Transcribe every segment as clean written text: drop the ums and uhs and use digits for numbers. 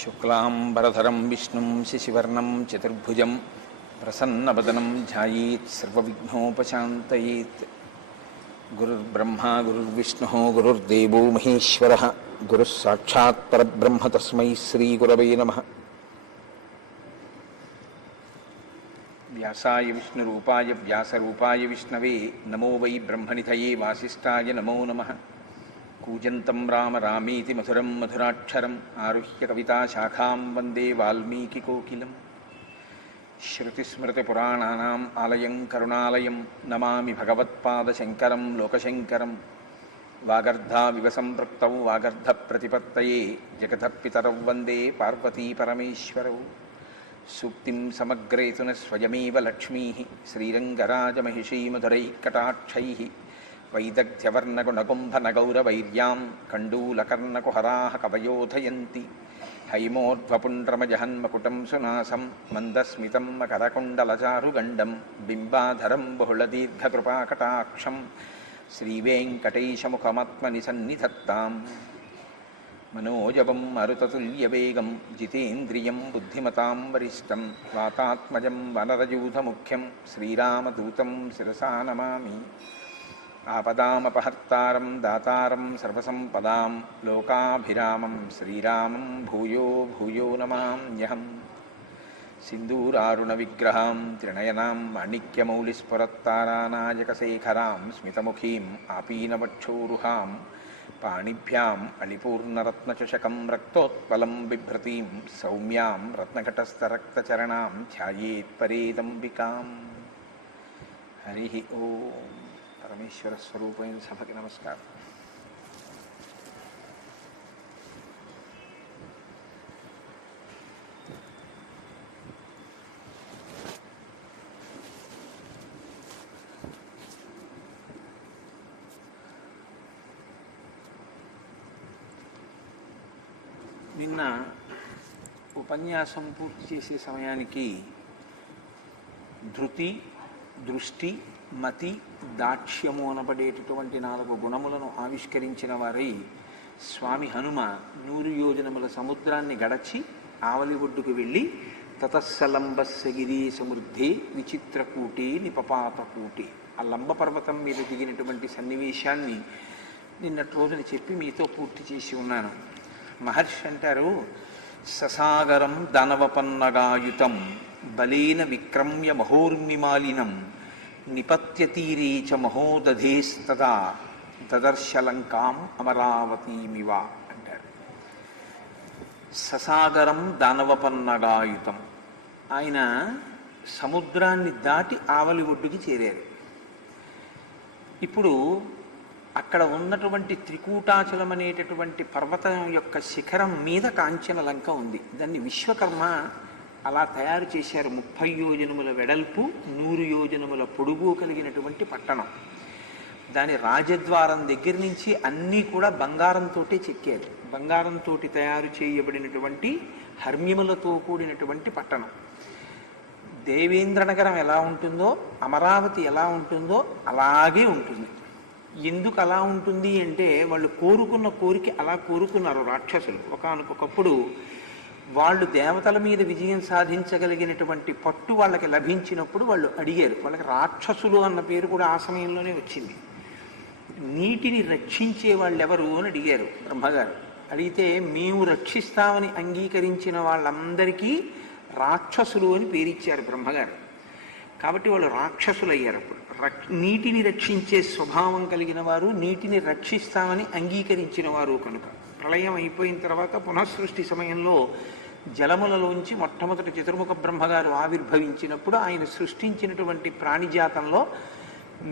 శుక్లాంబరధరం విష్ణుం శశివర్ణం చతుర్భుజం ప్రసన్నవదనం ధ్యాయేత్ సర్వవిఘ్నోపశాంతయేత్. గురుర్బ్రహ్మా గురుర్విష్ణుః గురుర్దేవో మహేశ్వరః గురుః సాక్షాత్ పరబ్రహ్మ తస్మై శ్రీగురవే నమః. వ్యాసాయ విష్ణురూపాయ వ్యాసరూపాయ విష్ణవే నమో వై బ్రహ్మనిధయే వాసిష్ఠాయ నమో నమః. కూజంతం రామ రామేతి మధురం మధురాక్షరం ఆరుహ్య కవితాశాఖాం వందే వాల్మీకికోకిలం. శ్రుతిస్మృతిపురాణానాం ఆలయం కరుణాలయం నమామి భగవత్పాదశంకరం లోకశంకరం. వాగర్ధావివ సంపృక్తౌ వాగర్ధప్రతిపత్తయే జగతః పితరౌ వందే పార్వతీపరమేశ్వరౌ. సూక్తిం సమగ్రేతున స్వయమేవ లక్ష్మీః శ్రీరంగరాజమహిషీమధురైః వైదగ్ధ్యవర్ణగుణగుంభనగౌరవైర్యాం కండూలకర్ణకుహరాः కవయోధయంతి. హైమోర్ధ్వపుండ్రమజహన్మకుటం సునాసం మందస్మితం మకరకుండలచారుగండం బింబాధరం బహుళదీర్ఘకృపాకటాక్షం శ్రీవేంకటేశముఖమాత్మని సన్నిధత్తాం. మనోజవం మరుతతుల్యవేగం జితేంద్రియం బుద్ధిమతాం వరిష్టం వాతాత్మజం వనరయూధముఖ్యం శ్రీరామదూతం శిరసా నమామి. ఆపదామపహర్తారం దాతారం సర్వసంపదాం లోకాభిరామం శ్రీరామం భూయో భూయో నమామ్యహం. సింధూరారుణవిగ్రహాం త్రినయనాం మాణిక్యమౌళిస్ఫురత్తారానాయకశేఖరాం స్మితముఖీం ఆపీనవక్షోరుహాం పాణిభ్యాం అళిపూర్ణరత్నచషకం రక్తోత్పలం బిభ్రతీం సౌమ్యాం రత్నఘటస్థరక్తచరణాం ధ్యాయేత్పరేదంబికాం. హరి ఓం. పరమేశ్వర స్వరూపమైన సభకి నమస్కారం. నిన్న ఉపన్యాసం పూర్తి చేసే సమయానికి ధృతి, దృష్టి, మతి, దాక్ష్యము అనబడేటటువంటి 4 గుణములను ఆవిష్కరించిన వారై స్వామి హనుమ 100 యోజనముల సముద్రాన్ని గడచి ఆవలి ఒడ్డుకు వెళ్ళి తతస్సలంబస్య గిరీ సమృద్ధి విచిత్రకూటి నిపపాతకూటి ఆ లంబ పర్వతం మీద దిగినటువంటి సన్నివేశాన్ని నిన్నటి రోజున చెప్పి మీతో పూర్తి చేసి ఉన్నాను. మహర్షి అంటారు, ససాగరం దానవపన్నగాయుతం బలేన విక్రమ్య మహోర్మిమాలినం నిపత్యతీరే చ మహోదధేస్తదా దదర్శలంకాం అమరావతీమివ అంటారు. ససాగరం దానవపన్నగాయుతం, ఆయన సముద్రాన్ని దాటి ఆవలి ఒడ్డుకి చేరారు. ఇప్పుడు అక్కడ ఉన్నటువంటి త్రికూటాచలం అనేటటువంటి పర్వతం యొక్క శిఖరం మీద కాంచన లంక ఉంది. దాన్ని విశ్వకర్మ అలా తయారు చేశారు. 30 యోజనముల వెడల్పు 100 యోజనముల పొడుగు కలిగినటువంటి పట్టణం. దాని రాజద్వారం దగ్గర నుంచి అన్నీ కూడా బంగారంతో చెక్కారు. బంగారంతో తయారు చేయబడినటువంటి హర్మ్యములతో కూడినటువంటి పట్టణం. దేవేంద్రనగరం ఎలా ఉంటుందో, అమరావతి ఎలా ఉంటుందో అలాగే ఉంటుంది. ఎందుకు అలా ఉంటుంది అంటే వాళ్ళు కోరుకున్న కోరిక అలా కోరుకున్నారు రాక్షసులు. ఒకానొకప్పుడు వాళ్ళు దేవతల మీద విజయం సాధించగలిగినటువంటి పట్టు వాళ్ళకి లభించినప్పుడు వాళ్ళు అడిగారు. వాళ్ళకి రాక్షసులు అన్న పేరు కూడా ఆ సమయంలోనే వచ్చింది. నీటిని రక్షించే వాళ్ళు ఎవరు అని అడిగారు బ్రహ్మగారు. అడిగితే మేము రక్షిస్తామని అంగీకరించిన వాళ్ళందరికీ రాక్షసులు అని పేరిచ్చారు బ్రహ్మగారు. కాబట్టి వాళ్ళు రాక్షసులు అయ్యారు. అప్పుడు నీటిని రక్షించే స్వభావం కలిగిన వారు, నీటిని రక్షిస్తామని అంగీకరించిన వారు కనుక. ప్రళయం అయిపోయిన తర్వాత పునఃసృష్టి సమయంలో జలములలోంచి మొట్టమొదటి చతుర్ముఖ బ్రహ్మగారు ఆవిర్భవించినప్పుడు ఆయన సృష్టించినటువంటి ప్రాణిజాతంలో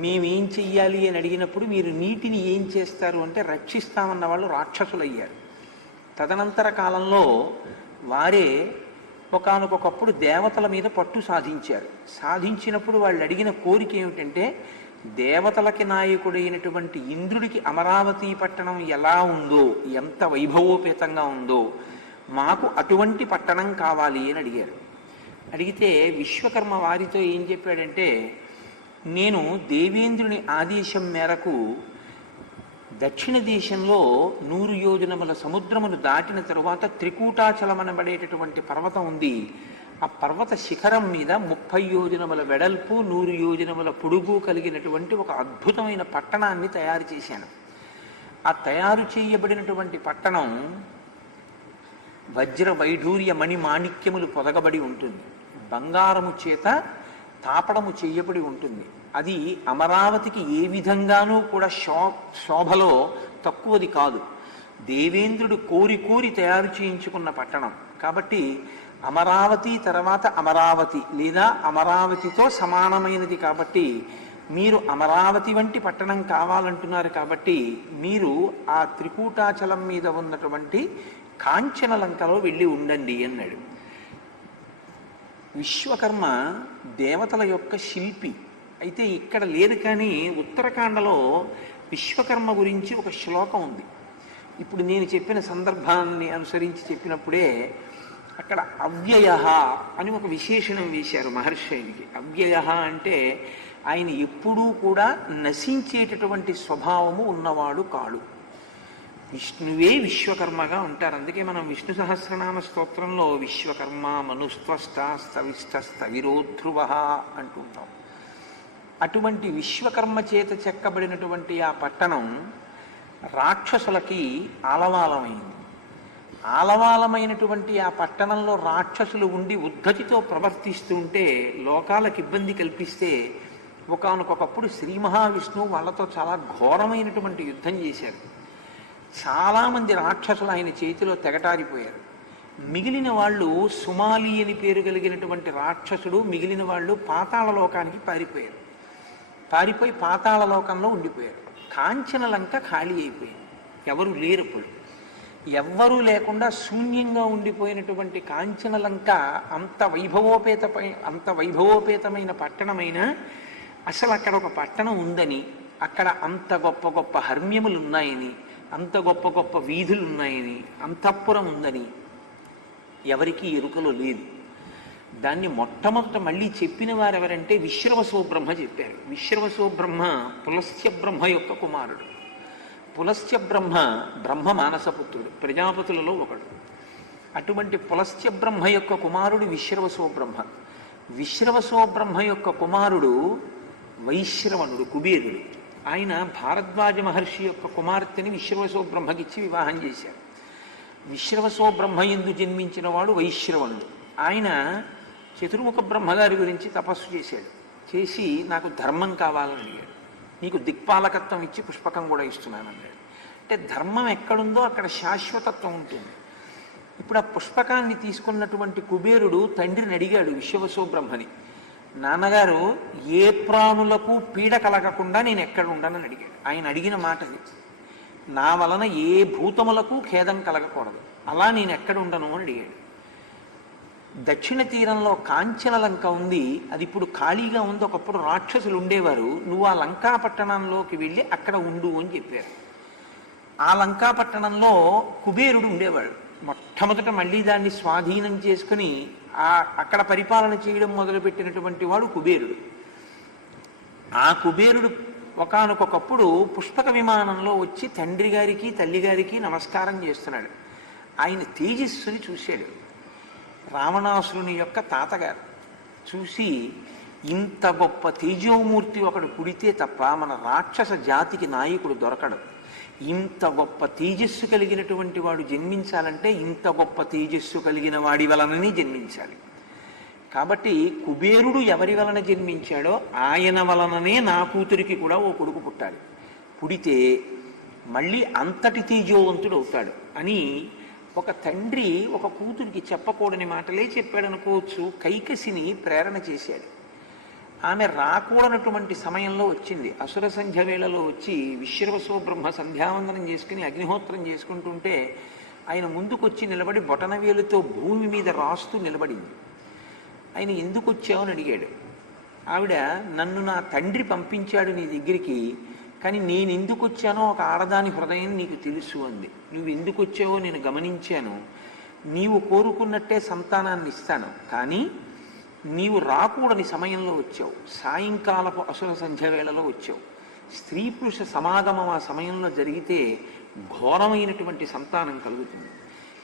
మేమేం చెయ్యాలి అని అడిగినప్పుడు మీరు నీటిని ఏం చేస్తారు అంటే రక్షిస్తామన్న వాళ్ళు రాక్షసులయ్యారు. తదనంతర కాలంలో వారే ఒకానొకప్పుడు దేవతల మీద పట్టు సాధించారు. సాధించినప్పుడు వాళ్ళు అడిగిన కోరిక ఏమిటంటే దేవతలకి నాయకుడైనటువంటి ఇంద్రుడికి అమరావతి పట్టణం ఎలా ఉందో, ఎంత వైభవోపేతంగా ఉందో మాకు అటువంటి పట్టణం కావాలి అని అడిగారు. అడిగితే విశ్వకర్మ వారితో ఏం చెప్పాడంటే, నేను దేవేంద్రుని ఆదేశం మేరకు దక్షిణ దేశంలో 100 యోజనముల సముద్రమును దాటిన తరువాత త్రికూటాచలమనబడేటటువంటి పర్వతం ఉంది. ఆ పర్వత శిఖరం మీద 30 యోజనముల వెడల్పు 100 యోజనముల పొడుగు కలిగినటువంటి ఒక అద్భుతమైన పట్టణాన్ని తయారు చేశాను. ఆ తయారు చేయబడినటువంటి పట్టణం వజ్ర వైఢూర్య మణి మాణిక్యములు పొదగబడి ఉంటుంది. బంగారము చేత తాపడము చేయబడి ఉంటుంది. అది అమరావతికి ఏ విధంగానూ కూడా శోభలో తక్కువది కాదు. దేవేంద్రుడు కోరి కోరి తయారు చేయించుకున్న పట్టణం కాబట్టి అమరావతి తర్వాత అమరావతి లేదా అమరావతితో సమానమైనది. కాబట్టి మీరు అమరావతి వంటి పట్టణం కావాలంటున్నారు కాబట్టి మీరు ఆ త్రికూటాచలం మీద ఉన్నటువంటి కాంచనలంకలో వెళ్ళి ఉండండి అన్నాడు. విశ్వకర్మ దేవతల యొక్క శిల్పి అయితే ఇక్కడ లేదు. కానీ ఉత్తరాఖండలో విశ్వకర్మ గురించి ఒక శ్లోకం ఉంది. ఇప్పుడు నేను చెప్పిన సందర్భాన్ని అనుసరించి చెప్పినప్పుడే అక్కడ అవ్యయ అని ఒక విశేషణం వేశారు మహర్షి ఆయనకి. అవ్యయ అంటే ఆయన ఎప్పుడూ కూడా నశించేటటువంటి స్వభావము ఉన్నవాడు కాడు. విష్ణువే విశ్వకర్మగా ఉంటారు. అందుకే మనం విష్ణు సహస్రనామ స్తోత్రంలో విశ్వకర్మ మనుస్త్వష్ట స్థవిరోధ్రువ అంటుంటాం. అటువంటి విశ్వకర్మ చేత చెక్కబడినటువంటి ఆ పట్టణం రాక్షసులకి ఆలవాలమైంది. ఆలవాలమైనటువంటి ఆ పట్టణంలో రాక్షసులు ఉండి ఉద్ధతితో ప్రవర్తిస్తూ ఉంటే లోకాలకు ఇబ్బంది కల్పిస్తే ఒకానొకప్పుడు శ్రీ మహావిష్ణువు వాళ్ళతో చాలా ఘోరమైనటువంటి యుద్ధం చేశారు. చాలామంది రాక్షసులు ఆయన చేతిలో తెగటారిపోయారు. మిగిలిన వాళ్ళు సుమాలి అని పేరు కలిగినటువంటి రాక్షసుడు మిగిలిన వాళ్ళు పాతాళ లోకానికి పారిపోయారు. పారిపోయి పాతాళ లోకంలో ఉండిపోయారు. కాంచనలంక ఖాళీ అయిపోయింది. ఎవరు లేరప్పుడు. ఎవ్వరూ లేకుండా శూన్యంగా ఉండిపోయినటువంటి కాంచనలంక అంత వైభవోపేతమైన పట్టణమైన అసలు అక్కడ ఒక పట్టణం ఉందని, అక్కడ అంత గొప్ప గొప్ప హర్మ్యములు ఉన్నాయని, అంత గొప్ప గొప్ప వీధులు ఉన్నాయని, అంతఃపురం ఉందని ఎవరికీ ఎరుకలో లేదు. దాన్ని మొట్టమొదట మళ్ళీ చెప్పిన వారు ఎవరంటే విశ్రవసో బ్రహ్మ చెప్పారు. విశ్రవసో బ్రహ్మ పులస్త్య బ్రహ్మ యొక్క కుమారుడు. పులస్త్య బ్రహ్మ బ్రహ్మ మానసపుత్రుడు, ప్రజాపతులలో ఒకడు. అటువంటి పులస్త్య బ్రహ్మ యొక్క కుమారుడు విశ్రవసో బ్రహ్మ. విశ్రవసో బ్రహ్మ యొక్క కుమారుడు వైశ్రవణుడు, కుబేరుడు. ఆయన భారద్వాజ మహర్షి యొక్క కుమార్తెని విశ్రవసో బ్రహ్మకిచ్చి వివాహం చేశారు. విశ్రవసో బ్రహ్మ యందు జన్మించిన వాడు వైశ్రవణుడు. ఆయన చతుర్ముఖ బ్రహ్మగారి గురించి తపస్సు చేశాడు. చేసి నాకు ధర్మం కావాలని అడిగాడు. నీకు దిక్పాలకత్వం ఇచ్చి పుష్పకం కూడా ఇస్తున్నాను అన్నాడు. అంటే ధర్మం ఎక్కడుందో అక్కడ శాశ్వతత్వం ఉంటుంది. ఇప్పుడు ఆ పుష్పకాన్ని తీసుకున్నటువంటి కుబేరుడు తండ్రిని అడిగాడు విశ్వవసో బ్రహ్మని, నాన్నగారు ఏ ప్రాణులకు పీడ కలగకుండా నేను ఎక్కడ ఉండనని అడిగాడు. ఆయన అడిగిన మాటది, నా వలన ఏ భూతములకు ఖేదం కలగకూడదు, అలా నేను ఎక్కడ ఉండను అని అడిగాడు. దక్షిణ తీరంలో కాంచనలంక ఉంది. అది ఇప్పుడు ఖాళీగా ఉంది. ఒకప్పుడు రాక్షసులు ఉండేవారు. నువ్వు ఆ లంకా పట్టణంలోకి వెళ్ళి అక్కడ ఉండు అని చెప్పారు. ఆ లంకా పట్టణంలో కుబేరుడు ఉండేవాడు. మొట్టమొదట మళ్ళీ దాన్ని స్వాధీనం చేసుకుని అక్కడ పరిపాలన చేయడం మొదలుపెట్టినటువంటి వాడు కుబేరుడు. ఆ కుబేరుడు ఒకానొకప్పుడు పుష్పక విమానంలో వచ్చి తండ్రి గారికి తల్లి గారికి నమస్కారం చేస్తున్నాడు. ఆయన తేజస్సుని చూశాడు. రావణాసురుని యొక్క తాతగారు చూసి, ఇంత గొప్ప తేజోమూర్తి ఒకడు పుడితే తప్ప మన రాక్షస జాతికి నాయకుడు దొరకడు. ఇంత గొప్ప తేజస్సు కలిగినటువంటి వాడు జన్మించాలంటే ఇంత గొప్ప తేజస్సు కలిగిన వాడి వలననే జన్మించాలి. కాబట్టి కుబేరుడు ఎవరి వలన జన్మించాడో ఆయన వలననే నా కూతురికి కూడా ఓ కొడుకు పుట్టాలి. పుడితే మళ్ళీ అంతటి తేజోవంతుడు అవుతాడు అని ఒక తండ్రి ఒక కూతురికి చెప్పకూడని మాటలే చెప్పాడు అనుకోవచ్చు. కైకసిని ప్రేరణ చేశాడు. ఆమె రాకూడనటువంటి సమయంలో వచ్చింది. అసుర సంధ్య వేళలో వచ్చి విశ్రవసో బ్రహ్మ సంధ్యావందనం చేసుకుని అగ్నిహోత్రం చేసుకుంటుంటే ఆయన ముందుకొచ్చి నిలబడి బొటనవేలుతో భూమి మీద రాస్తూ నిలబడింది. ఆయన ఎందుకు వచ్చావని అడిగాడు. ఆవిడ, నన్ను నా తండ్రి పంపించాడు నీ దగ్గరికి, కానీ నేను ఎందుకు వచ్చానో ఒక ఆడదాని హృదయం నీకు తెలుసు అంది. నువ్వు ఎందుకు వచ్చావో నేను గమనించాను. నీవు కోరుకున్నట్టే సంతానాన్ని ఇస్తాను, కానీ నీవు రాకూడని సమయంలో వచ్చావు. సాయంకాలపు అసుర సంధ్య వేళలో వచ్చావు. స్త్రీ పురుష సమాగమం ఆ సమయంలో జరిగితే ఘోరమైనటువంటి సంతానం కలుగుతుంది.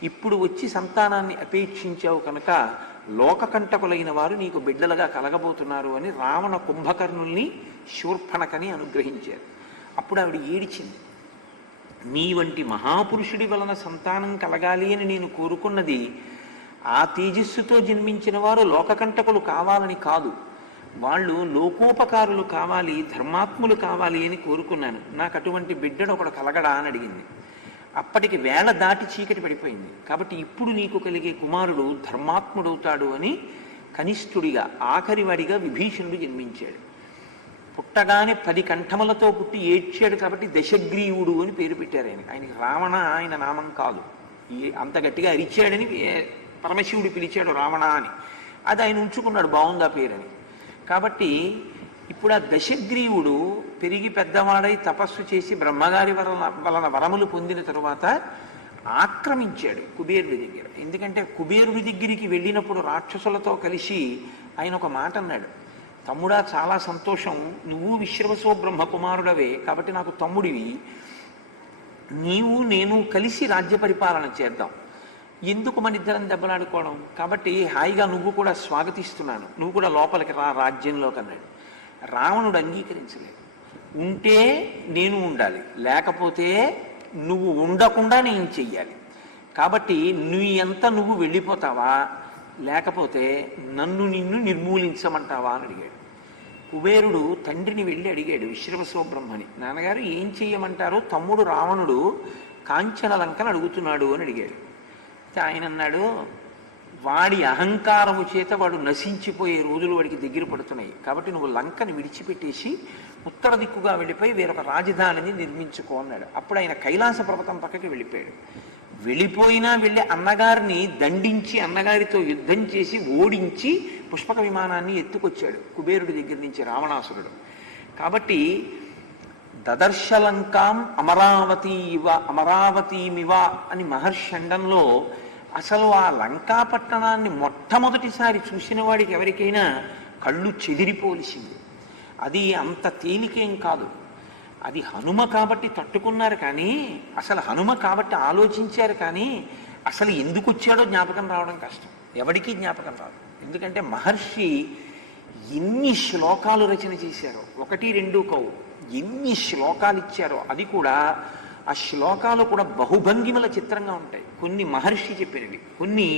ఇప్పుడు వచ్చి సంతానాన్ని అపేక్షించావు కనుక లోకకంటకులైన వారు నీకు బిడ్డలుగా కలగబోతున్నారు అని రావణ కుంభకర్ణుల్ని శూర్పణకని అనుగ్రహించారు. అప్పుడు ఆవిడ ఏడిచింది. నీ వంటి మహాపురుషుడి వలన సంతానం కలగాలి అని నేను కోరుకున్నది ఆ తేజస్సుతో జన్మించిన వారు లోకకంటకులు కావాలని కాదు, వాళ్ళు లోకోపకారులు కావాలి, ధర్మాత్ములు కావాలి అని కోరుకున్నాను. నాకు అటువంటి బిడ్డడు ఒకడు కలగడా అని అడిగింది. అప్పటికి వేళ దాటి చీకటి పడిపోయింది. కాబట్టి ఇప్పుడు నీకు కలిగే కుమారుడు ధర్మాత్ముడవుతాడు అని కనిష్ఠుడిగా ఆఖరివాడిగా విభీషణుడు జన్మించాడు. పుట్టగానే 10 కంఠములతో పుట్టి ఏడ్చాడు కాబట్టి దశగ్రీవుడు అని పేరు పెట్టారు ఆయనకి. రావణ ఆయన నామం కాదు, అంత గట్టిగా అరిచాడని పరమశివుడు పిలిచాడు రావణ అని. అది ఆయన ఉంచుకున్నాడు, బాగుందా పేరని. కాబట్టి ఇప్పుడు ఆ దశగ్రీవుడు పెరిగి పెద్దవాడై తపస్సు చేసి బ్రహ్మగారి వలన వరములు పొందిన తరువాత ఆక్రమించాడు కుబేరుడి దగ్గర. ఎందుకంటే కుబేరుడి దగ్గరికి వెళ్ళినప్పుడు రాక్షసులతో కలిసి ఆయన ఒక మాట అన్నాడు, తమ్ముడా చాలా సంతోషం, నువ్వు విశ్రవసో బ్రహ్మకుమారుడవే కాబట్టి నాకు తమ్ముడివి, నీవు నేను కలిసి రాజ్య పరిపాలన చేద్దాం, ఎందుకు మన ఇద్దరం దెబ్బలాడుకోవడం, కాబట్టి హాయిగా నువ్వు కూడా స్వాగతిస్తున్నాను, నువ్వు కూడా లోపలికి రా రాజ్యంలోకి అన్నాడు. రావణుడు అంగీకరించలేదు. ఉంటే నేను ఉండాలి, లేకపోతే నువ్వు ఉండకుండా నేను చెయ్యాలి, కాబట్టి నువ్వు వెళ్ళిపోతావా లేకపోతే నిన్ను నిర్మూలించమంటావా అని అడిగాడు. కుబేరుడు తండ్రిని వెళ్ళి అడిగాడు విశ్రవసో బ్రహ్మని, నాన్నగారు ఏం చెయ్యమంటారో, తమ్ముడు రావణుడు కాంచన లంకను అడుగుతున్నాడు అని అడిగాడు. ఆయన అన్నాడు, వాడి అహంకారము చేత వాడు నశించిపోయే రోజులు వాడికి దగ్గర పడుతున్నాయి, కాబట్టి నువ్వు లంకని విడిచిపెట్టేసి ఉత్తర దిక్కుగా వెళ్ళిపోయి వేరొక రాజధానిని నిర్మించుకో అన్నాడు. అప్పుడు ఆయన కైలాస పర్వతం పక్కకి వెళ్ళిపోయాడు. వెళ్ళిపోయినా వెళ్ళి అన్నగారిని దండించి అన్నగారితో యుద్ధం చేసి ఓడించి పుష్పక విమానాన్ని ఎత్తుకొచ్చాడు కుబేరుడి దగ్గర నుంచి రావణాసురుడు. కాబట్టి దదర్శలంకాం అమరావతీమివ అని మహర్షి అండంలో అసలు ఆ లంకా పట్టణాన్ని మొట్టమొదటిసారి చూసిన వాడికి ఎవరికైనా కళ్ళు చెదిరిపోలిసింది. అది అంత తేలికేం కాదు. అది హనుమ కాబట్టి తట్టుకున్నారు, కానీ అసలు హనుమ కాబట్టి ఆలోచించారు, కానీ అసలు ఎందుకు వచ్చాడో జ్ఞాపకం రావడం కష్టం, ఎవరికీ జ్ఞాపకం రాదు. ఎందుకంటే మహర్షి ఎన్ని శ్లోకాలు రచన చేశారో, 1, 2 కవు, ఎన్ని శ్లోకాలు ఇచ్చారో, అది కూడా ఆ శ్లోకాలు కూడా బహుభంగిమల చిత్రంగా ఉంటాయి. కొన్ని మహర్షి చెప్పినవి, కొన్ని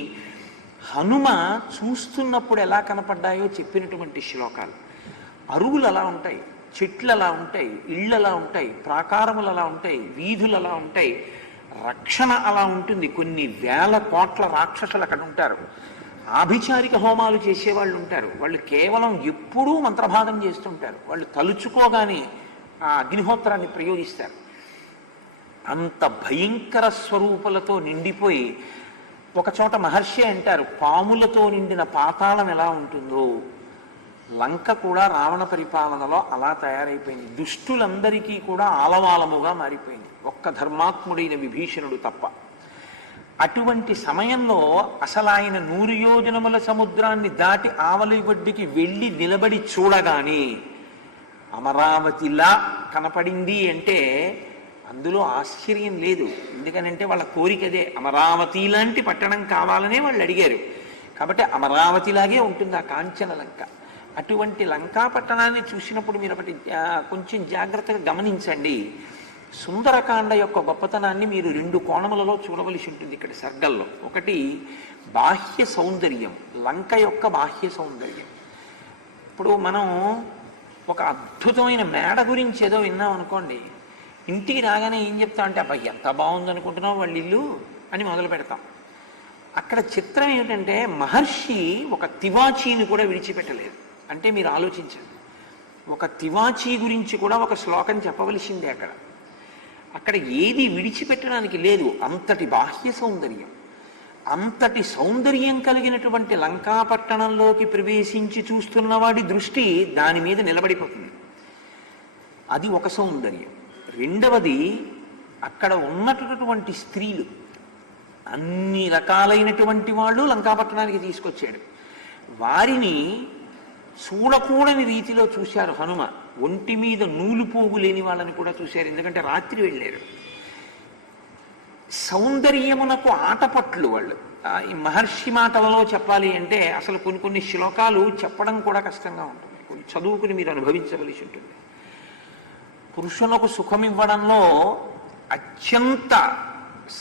హనుమ చూస్తున్నప్పుడు ఎలా కనపడ్డాయో చెప్పినటువంటి శ్లోకాలు. అరువులు అలా ఉంటాయి, చెట్లు అలా ఉంటాయి, ఇళ్ళు అలా ఉంటాయి, ప్రాకారములు అలా ఉంటాయి, వీధులు అలా ఉంటాయి, రక్షణ అలా ఉంటుంది. కొన్ని వేల కోట్ల రాక్షసులు అక్కడ ఉంటారు. ఆభిచారిక హోమాలు చేసేవాళ్ళు ఉంటారు, వాళ్ళు కేవలం ఎప్పుడూ మంత్రభాగం చేస్తుంటారు, వాళ్ళు తలుచుకోగానే ఆ అగ్నిహోత్రాన్ని ప్రయోగిస్తారు. అంత భయంకర స్వరూపులతో నిండిపోయి ఒక చోట మహర్షి అంటారు, పాములతో నిండిన పాతాళం ఎలా ఉంటుందో లంక కూడా రావణ పరిపాలనలో అలా తయారైపోయింది. దుష్టులందరికీ కూడా ఆలవాలముగా మారిపోయింది, ఒక్క ధర్మాత్ముడైన విభీషణుడు తప్ప. అటువంటి సమయంలో అసలు ఆయన 100 యోజనముల సముద్రాన్ని దాటి ఆవలి ఒడ్డుకి వెళ్ళి నిలబడి చూడగానే అమరావతిలా కనపడింది అంటే అందులో ఆశ్చర్యం లేదు. ఎందుకనంటే వాళ్ళ కోరికదే, అమరావతి లాంటి పట్టణం కావాలనే వాళ్ళు అడిగారు. కాబట్టి అమరావతిలాగే ఉంటుంది ఆ కాంచన లంక. అటువంటి లంకా పట్టణాన్ని చూసినప్పుడు మీరు ఒకటి కొంచెం జాగ్రత్తగా గమనించండి. సుందరకాండ యొక్క గొప్పతనాన్ని మీరు 2 కోణములలో చూడవలసి ఉంటుంది ఇక్కడ సర్గల్లో. ఒకటి బాహ్య సౌందర్యం, లంక యొక్క బాహ్య సౌందర్యం. ఇప్పుడు మనం ఒక అద్భుతమైన మేడ గురించి ఏదో విన్నాం అనుకోండి, ఇంటికి రాగానే ఏం చెప్తాం అంటే, అబ్బాయి ఎంత బాగుంది అనుకుంటున్నావు వాళ్ళ ఇల్లు అని మొదలు పెడతాం. అక్కడ చిత్రం ఏమిటంటే మహర్షి ఒక తివాచీని కూడా విడిచిపెట్టలేదు. అంటే మీరు ఆలోచించండి, ఒక తివాచీ గురించి కూడా ఒక శ్లోకం చెప్పవలసిందే అక్కడ. అక్కడ ఏది విడిచిపెట్టడానికి లేదు, అంతటి బాహ్య సౌందర్యం. అంతటి సౌందర్యం కలిగినటువంటి లంకాపట్టణంలోకి ప్రవేశించి చూస్తున్న వాడి దృష్టి దాని మీద నిలబడిపోతుంది. అది ఒక సౌందర్యం. రెండవది, అక్కడ ఉన్నటువంటి స్త్రీలు, అన్ని రకాలైనటువంటి వాళ్ళు లంకాపట్టణానికి తీసుకొచ్చాడు. వారిని చూడకూడని రీతిలో చూశారు హనుమ. ఒంటి మీద నూలు పోగు లేని వాళ్ళని కూడా చూశారు, ఎందుకంటే రాత్రి వెళ్ళారు. సౌందర్యమునకు ఆటపట్లు వాళ్ళు. ఈ మహర్షి మాటలలో చెప్పాలి అంటే అసలు కొన్ని కొన్ని శ్లోకాలు చెప్పడం కూడా కష్టంగా ఉంటుంది, కొన్ని చదువుకుని మీరు అనుభవించవలసి ఉంటుంది. పురుషులకు సుఖమివ్వడంలో అత్యంత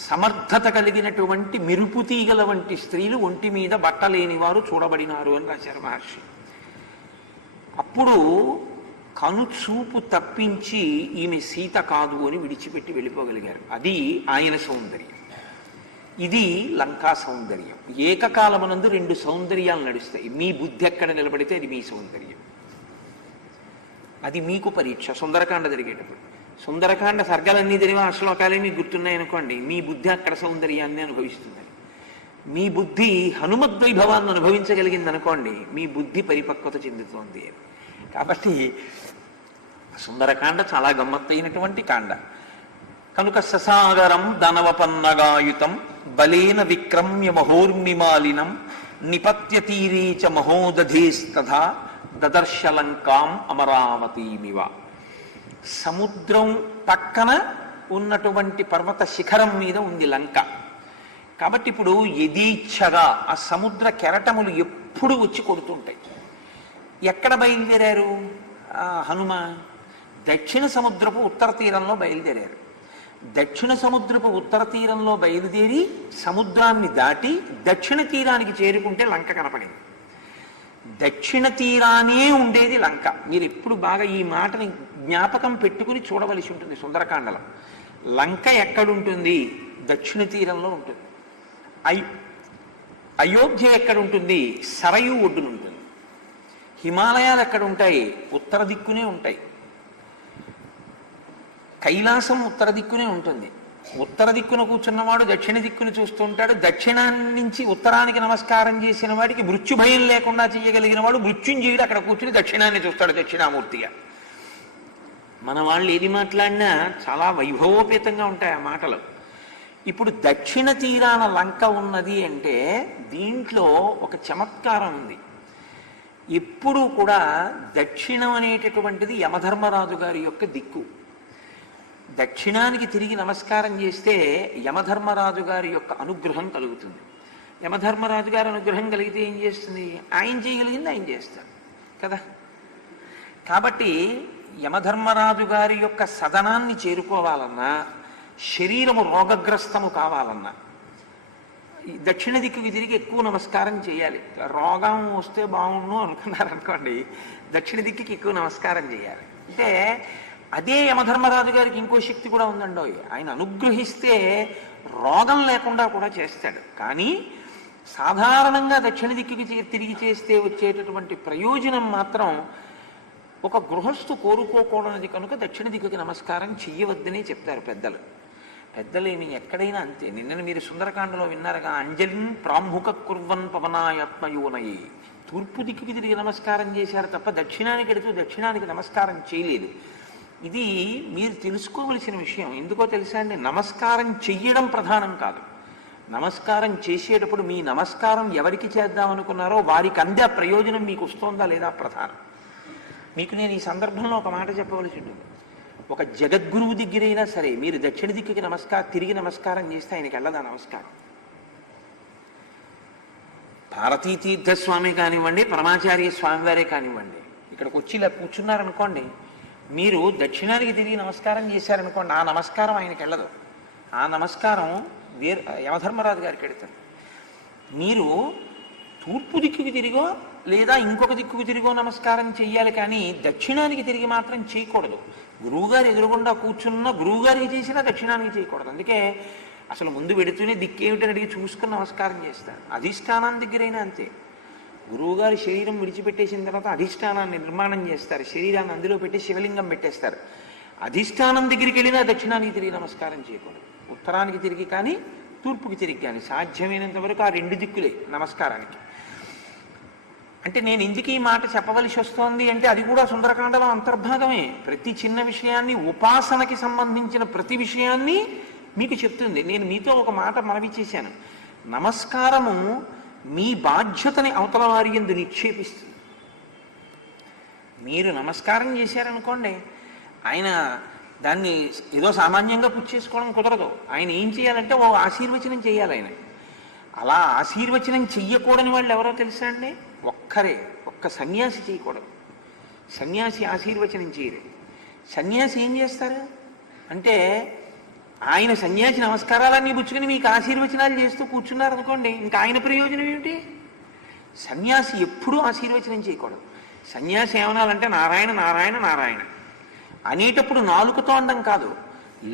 సమర్థత కలిగినటువంటి మెరుపుతీగల వంటి స్త్రీలు ఒంటి మీద బట్టలేని వారు చూడబడినారు అని రాశారు మహర్షి. అప్పుడు కనుచూపు తప్పించి ఈమె సీత కాదు అని విడిచిపెట్టి వెళ్ళిపోగలిగారు. అది ఆయన సౌందర్యం. ఇది లంకా సౌందర్యం. ఏకకాలమునందు రెండు సౌందర్యాలు నడుస్తాయి. మీ బుద్ధి ఎక్కడ నిలబడితే అది మీ సౌందర్యం. అది మీకు పరీక్ష. సుందరకాండ జరిగేటప్పుడు సుందరకాండ సర్గలన్నీ జరిగి ఆ శ్లోకాలే మీకు గుర్తున్నాయనుకోండి, మీ బుద్ధి అక్కడ సౌందర్యాన్ని అనుభవిస్తుంది. మీ బుద్ధి హనుమద్వైభవాన్ని అనుభవించగలిగింది అనుకోండి, మీ బుద్ధి పరిపక్వత చెందుతోంది. కాబట్టి సుందరకాండ చాలా గమ్మత్తైనటువంటి కాండ. కనుక ససాగరం దానవపన్నగాయుతం బలేన విక్రమ్య మహోర్మిమాలినం నిపత్య తీరే చ మహోదధేస్తథా దదర్శలంకాం అమరావతీమివ. సముద్రం పక్కన ఉన్నటువంటి పర్వత శిఖరం మీద ఉంది లంక. కాబట్టి ఇప్పుడు యథేచ్ఛగా ఆ సముద్ర కెరటములు ఎప్పుడు వచ్చి కొడుతుంటాయి. ఎక్కడ బయలుదేరారు హనుమ? దక్షిణ సముద్రపు ఉత్తర తీరంలో బయలుదేరారు. దక్షిణ సముద్రపు ఉత్తర తీరంలో బయలుదేరి సముద్రాన్ని దాటి దక్షిణ తీరానికి చేరుకుంటే లంక కనపడింది. దక్షిణ తీరానే ఉండేది లంక. మీరు ఎప్పుడు బాగా ఈ మాటని జ్ఞాపకం పెట్టుకుని చూడవలసి ఉంటుంది. సుందరకాండలో లంక ఎక్కడుంటుంది? దక్షిణ తీరంలో ఉంటుంది. అయోధ్య ఎక్కడుంటుంది? సరయూ ఒడ్డున ఉంటుంది. హిమాలయాలు ఎక్కడ ఉంటాయి? ఉత్తర దిక్కునే ఉంటాయి. కైలాసం ఉత్తర దిక్కునే ఉంటుంది. ఉత్తర దిక్కున కూర్చున్నవాడు దక్షిణ దిక్కును చూస్తూ ఉంటాడు. దక్షిణాన్ని నుంచి ఉత్తరానికి నమస్కారం చేసిన వాడికి మృత్యు భయం లేకుండా చేయగలిగిన వాడు మృత్యుంజయుడు అక్కడ కూర్చుని దక్షిణాన్ని చూస్తాడు దక్షిణామూర్తిగా. మన వాళ్ళు ఏది మాట్లాడినా చాలా వైభవోపేతంగా ఉంటాయి ఆ మాటలు. ఇప్పుడు దక్షిణ తీరాన లంక ఉన్నది అంటే దీంట్లో ఒక చమత్కారం ఉంది. ఎప్పుడూ కూడా దక్షిణం అనేటటువంటిది యమధర్మరాజు గారి యొక్క దిక్కు. దక్షిణానికి తిరిగి నమస్కారం చేస్తే యమధర్మరాజు గారి యొక్క అనుగ్రహం కలుగుతుంది. యమధర్మరాజు గారి అనుగ్రహం కలిగితే ఏం చేస్తుంది? ఆయన చేయగలిగింది ఆయన చేస్తాడు కదా. కాబట్టి యమధర్మరాజు గారి యొక్క సదనాన్ని చేరుకోవాలన్నా, శరీరము రోగగ్రస్తము కావాలన్నా దక్షిణ దిక్కుకి తిరిగి ఎక్కువ నమస్కారం చేయాలి. రోగం వస్తే బాగుండు అనుకున్నారనుకోండి, దక్షిణ దిక్కుకి ఎక్కువ నమస్కారం చేయాలి. అంటే అదే యమధర్మరాజు గారికి ఇంకో శక్తి కూడా ఉందండో. ఆయన అనుగ్రహిస్తే రోగం లేకుండా కూడా చేస్తాడు. కానీ సాధారణంగా దక్షిణ దిక్కుకి తిరిగి చేస్తే వచ్చేటటువంటి ప్రయోజనం మాత్రం ఒక గృహస్థు కోరుకోకూడనిది కనుక దక్షిణ దిక్కుకి నమస్కారం చెయ్యవద్దనే చెప్తారు పెద్దలు. పెద్దలేమి ఎక్కడైనా అంతే. నిన్న మీరు సుందరకాండలో విన్నారుగా, అంజలిన్ ప్రాముఖ కుర్వన్ పవనాయత్మయోనయే. తూర్పు దిక్కుకి తిరిగి నమస్కారం చేశారు తప్ప దక్షిణానికి ఎడుతూ దక్షిణానికి నమస్కారం చేయలేదు. ఇది మీరు తెలుసుకోవలసిన విషయం. ఎందుకో తెలుసా అండి? నమస్కారం చెయ్యడం ప్రధానం కాదు. నమస్కారం చేసేటప్పుడు మీ నమస్కారం ఎవరికి చేద్దామనుకున్నారో వారికి అందే ప్రయోజనం మీకు వస్తుందా లేదా ప్రధానం. మీకు నేను ఈ సందర్భంలో ఒక మాట చెప్పవలసి ఉంటుంది. ఒక జగద్గురువు దగ్గరైనా సరే మీరు దక్షిణ దిక్కుకి తిరిగి నమస్కారం చేస్తే ఆయనకి వెళ్ళదా నమస్కారం? భారతీ తీర్థస్వామి కానివ్వండి, పరమాచార్య స్వామివారే కానివ్వండి, ఇక్కడికి వచ్చి ఇలా కూర్చున్నారనుకోండి, మీరు దక్షిణానికి తిరిగి నమస్కారం చేశారనుకోండి, ఆ నమస్కారం ఆయనకి వెళ్ళదు. ఆ నమస్కారం యమధర్మరాజు గారికి వెళుతుంది. మీరు తూర్పు దిక్కుకి తిరిగో లేదా ఇంకొక దిక్కుకు తిరిగో నమస్కారం చెయ్యాలి, కానీ దక్షిణానికి తిరిగి మాత్రం చేయకూడదు. గురువుగారు ఎదురుగుండా కూర్చున్న గురువుగారికి చేసినా దక్షిణానికి చేయకూడదు. అందుకే అసలు ముందు పెడుతూనే దిక్కేమిటని అడిగి చూసుకుని నమస్కారం చేస్తారు. అధిష్టానం దగ్గరైనా అంతే. గురువుగారు శరీరం విడిచిపెట్టేసిన తర్వాత అధిష్టానాన్ని నిర్మాణం చేస్తారు. శరీరాన్ని అందులో పెట్టి శివలింగం పెట్టేస్తారు. అధిష్టానం దగ్గరికి వెళ్ళినా దక్షిణానికి తిరిగి నమస్కారం చేయకూడదు. ఉత్తరానికి తిరిగి కానీ తూర్పుకి తిరిగి కానీ సాధ్యమైనంత వరకు ఆ రెండు దిక్కులే నమస్కారానికి. అంటే నేను ఎందుకు ఈ మాట చెప్పవలసి వస్తోంది అంటే అది కూడా సుందరకాండలో అంతర్భాగమే. ప్రతి చిన్న విషయాన్ని, ఉపాసనకి సంబంధించిన ప్రతి విషయాన్ని మీకు చెప్తుంది. నేను మీతో ఒక మాట మనవి చేశాను. నమస్కారము మీ బాధ్యతని అవతల వారి యందు నిక్షేపిస్తుంది. మీరు నమస్కారం చేశారనుకోండి, ఆయన దాన్ని ఏదో సామాన్యంగా పుచ్చేసుకోవడం కుదరదు. ఆయన ఏం చేయాలంటే ఓ ఆశీర్వచనం చేయాలి. ఆయన అలా ఆశీర్వచనం చెయ్యకూడని వాళ్ళు ఎవరో తెలుసా అండి? ఒక్క సన్యాసి చేయకూడదు. సన్యాసి ఆశీర్వచనం చేయరు. సన్యాసి ఏం చేస్తారు అంటే, ఆయన సన్యాసి నమస్కారాలన్నీ పుచ్చుకుని మీకు ఆశీర్వచనాలు చేస్తూ కూర్చున్నారనుకోండి, ఇంకా ఆయన ప్రయోజనం ఏమిటి? సన్యాసి ఎప్పుడూ ఆశీర్వచనం చేయకూడదు. సన్యాసి ఏమనాలంటే నారాయణ నారాయణ నారాయణ అనేటప్పుడు నాలుకతో అనడం కాదు,